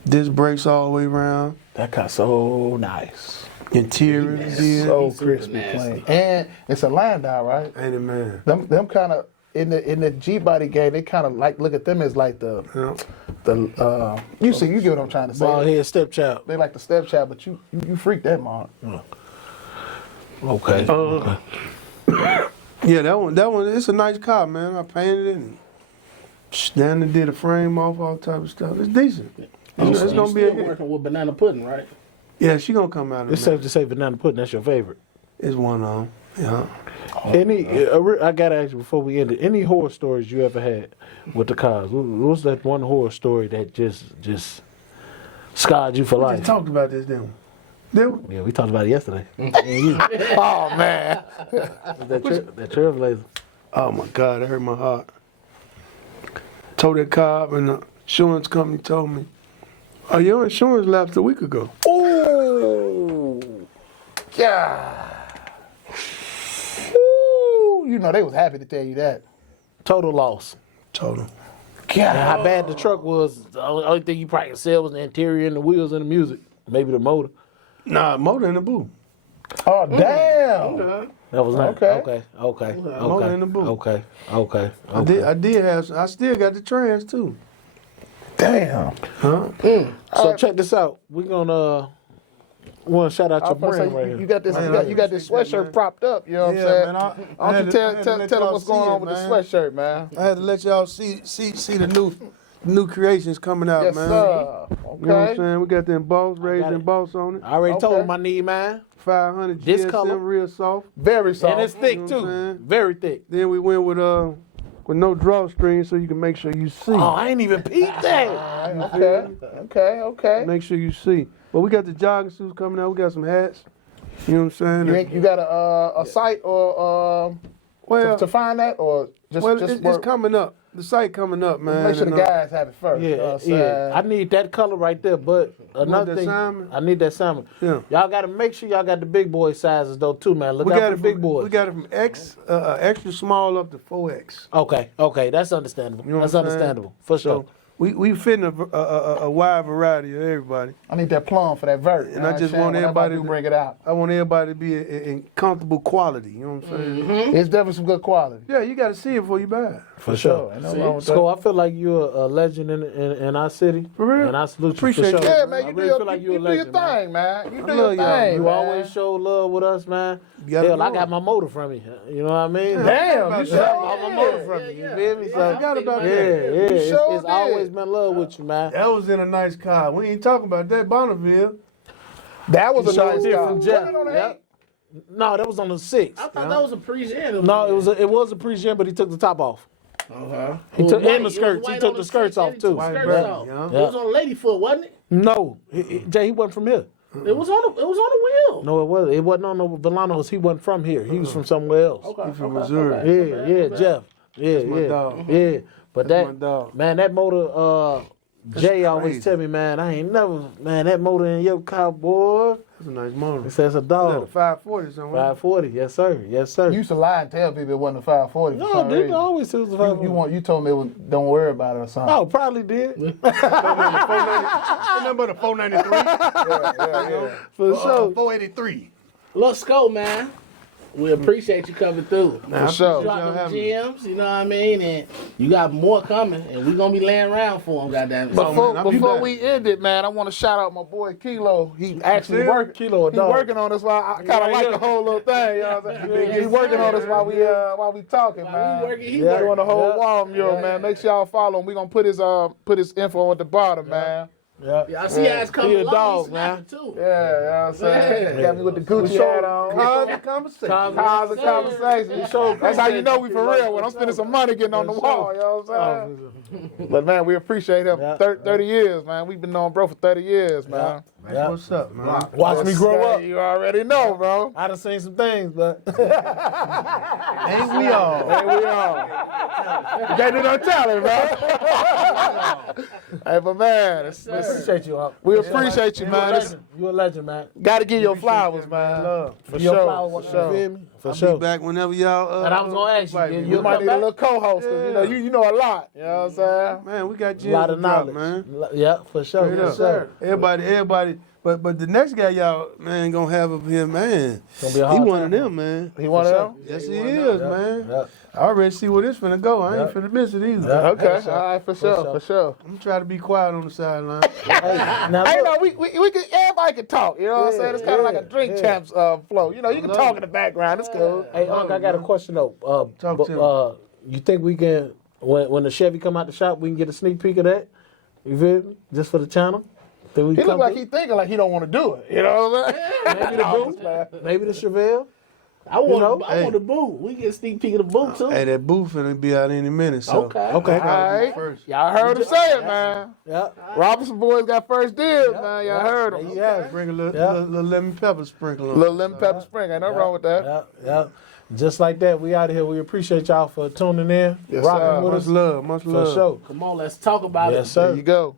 Disc brakes all the way around. That car so nice. Interior is good. So crispy clean. And it's a Landau, right? Ain't it, man? Them kind of in the G body game, they kind of like look at them as like the you get what I'm trying to say. Bald head stepchild. They like the stepchild, but you freak that mark. Okay. Yeah, that one, it's a nice car, man. I painted it and down and did a frame off, all type of stuff. It's decent. It's gonna be a hit. working with banana pudding, right? Yeah, she gonna come out of It's safe to say banana pudding, that's your favorite. It's one on. Yeah. I gotta ask you before we end it, any horror stories you ever had with the cars? What was that one horror story that just scarred you for We life? just talked about this, didn't we? Yeah, we talked about it yesterday. Oh man. that Trailblazer. Oh my God, that hurt my heart. Towed that car up and the insurance company told me, "Oh, your insurance lapsed a week ago." Ooh. Yeah. Ooh. You know they was happy to tell you that. Total loss. Total. And how bad the truck was, the only thing you probably could sell was the interior and the wheels and the music. Maybe the motor. Nah, motor in the boo. Oh damn. That was nice. Okay. Okay. in the boot. Okay. I did have. I still got the trans too. Damn. Huh? So check this out. We're gonna want to shout out your brand right here. You got this. You got this sweatshirt propped up. You know what I'm saying? Man, Why don't you tell them what's going on with the sweatshirt, man? I had to let y'all see the new creations coming out, Yes, man. sir. You know what I'm Okay. saying? We got them balls raised it. and boss on it. I already told Okay. him I need mine. 500 This GSM, color. real soft. Very soft. And it's thick You know what I'm too. saying? Very thick. Then we went with no drawstring, so you can make sure you see. Oh, I ain't even peeped that. Okay. Make sure you see. But we got the jogging suits coming out. We got some hats. You know what I'm saying? You got a site or well, to find that or just it's work? coming up. The site coming up, man. Make sure the And, guys have it first. you know what I'm Yeah. I saying? need that color right there. But another that thing, salmon? I need that salmon. Yeah. Y'all got to make sure y'all got the big boy sizes though too, man. Look we out got for it the big from, boys. We got it from extra small up to 4X. Okay, that's understandable. You know That's what I'm saying? understandable for sure. So we fitting a wide variety of everybody. I need that plum for that vert. And I just want whenever everybody I do to- bring it out. I want everybody to be in comfortable quality. You know what I'm saying? It's definitely some good quality. Yeah, you got to see it before you buy it. For sure. Ain't nothing wrong with So that. I feel like you're a legend in our city. For real? And I salute you Appreciate for you. sure. Yeah, man, I you really do feel like you're a you do your legend, man. thing, man. You do love your y'all. thing. You man. always show love with us, man. gotta Hell, do I it. got my motor from you. You know what I mean? Damn, you sure I got my motor from you. You feel me? So, I forgot about yeah, that. it's sure did. always been love with you, man. That was in a nice car. We ain't talking about that Bonneville. That was You a showed nice it car. from Was Jeff. it on the Yep. No, that was on the 6th. I thought that was a pre-gen. No, it was a pre-gen, but he took the top off. Uh-huh. He took and the skirts. He took the skirts off too. White Skirts bread, off. yeah. It was on Ladyfoot, wasn't it? No, Jay, he wasn't from here. It was on the wheel. No, it wasn't. It wasn't on the Villanos. He wasn't from here. He was from somewhere else. Okay. From Missouri. Yeah, Jeff. Yeah, my dog. yeah. But That's my that dog. man, that motor. Jay always crazy. tell me, man, I ain't never, man, that motor in your car, boy. That's a nice motor. It says a That's a dog. 540 somewhere. 540, yes sir, yes sir. You used to lie and tell people it wasn't a 540. No, I didn't always say it was a 540. You told me it was, don't worry about it or something. Oh, probably did. Number the 493. For sure. 483. Let's go, man. We appreciate you coming through. For sure. Drop them gems, you know what I mean? And you got more coming, and we're going to be laying around for them, goddamn it. Before we end it, man, I want to shout out my boy Kilo. He actually working. Kilo, a He dog. working on us while I kind of like the whole little thing. You know what I'm saying? He working on us while we talking, man. we working, he He's working. doing the whole wall mural, man. Make sure y'all follow him. We gonna put his info at the bottom, man. Yeah, I see guys coming He a along. dog, He man. snapping too. Yeah, you know what I'm saying? Got me with the Gucci hat on. Cause of conversation. Cause of conversation. That's how you know we for real when I'm spending some money getting on the wall, you know what I'm saying? But man, we appreciate him. 30 years, man. We've been knowing bro for 30 years, man. That's what's up, man. Watch me grow up. You already know, bro. I done seen some things, but Ain't we all? Hey, we all. You can't do no talent, bro. Hey, but man, we appreciate you, Unc. we appreciate you, man. You a legend, man. Got to give your flowers, man. Love. For Your sure. flowers, For sure. you feel me? For I'll sure. be back whenever y'all. And I was gonna ask you, invite did me. you You might come need a back? little co-host, 'cause you know a lot. You know what I'm saying? Man, we got A gems lot to of drop, knowledge. man. Yeah, for sure. Straight For up. sure. Everybody. But the next guy y'all, man, gonna have up here, man. Gonna be a He hard one time. of them, man. He one of them? Yes, he is, man. Yeah. I already see where this finna go. I ain't finna miss it either. Yeah. Okay, For sure. all right, for sure, for sure. I'm trying to be quiet on the sideline. Now, Hey, look, no, we can, everybody can talk, you know what I'm saying? It's kind of like a drink champs flow. You know, you can Love talk it. in the background, it's cool. hey, Unc, I got a question though. Talk but, to me. you think we can, when the Chevy come out the shop, we can get a sneak peek of that? You feel me? Just for the channel? Then we He come look like through? he thinking like he don't want to do it, you know what I'm saying? Maybe the boot, maybe the Chevelle. I want, know? I want the boot. We get a sneak peek of the boot too. Hey, that booth finna be out any minute. So Okay. Okay. All right, first. y'all heard him say it, man. Yeah. Robinson boys got first dibs, man. Y'all heard There him. you have it. Bring a little, Yeah. little lemon pepper sprinkle on. Little lemon pepper spring, ain't nothing wrong with that. Yeah, yeah. Just like that, we out of here. We appreciate y'all for tuning in, Yes, rocking sir. with Much us. love, much For love. sure. Come on, let's talk about Yes, it. sir. There you go.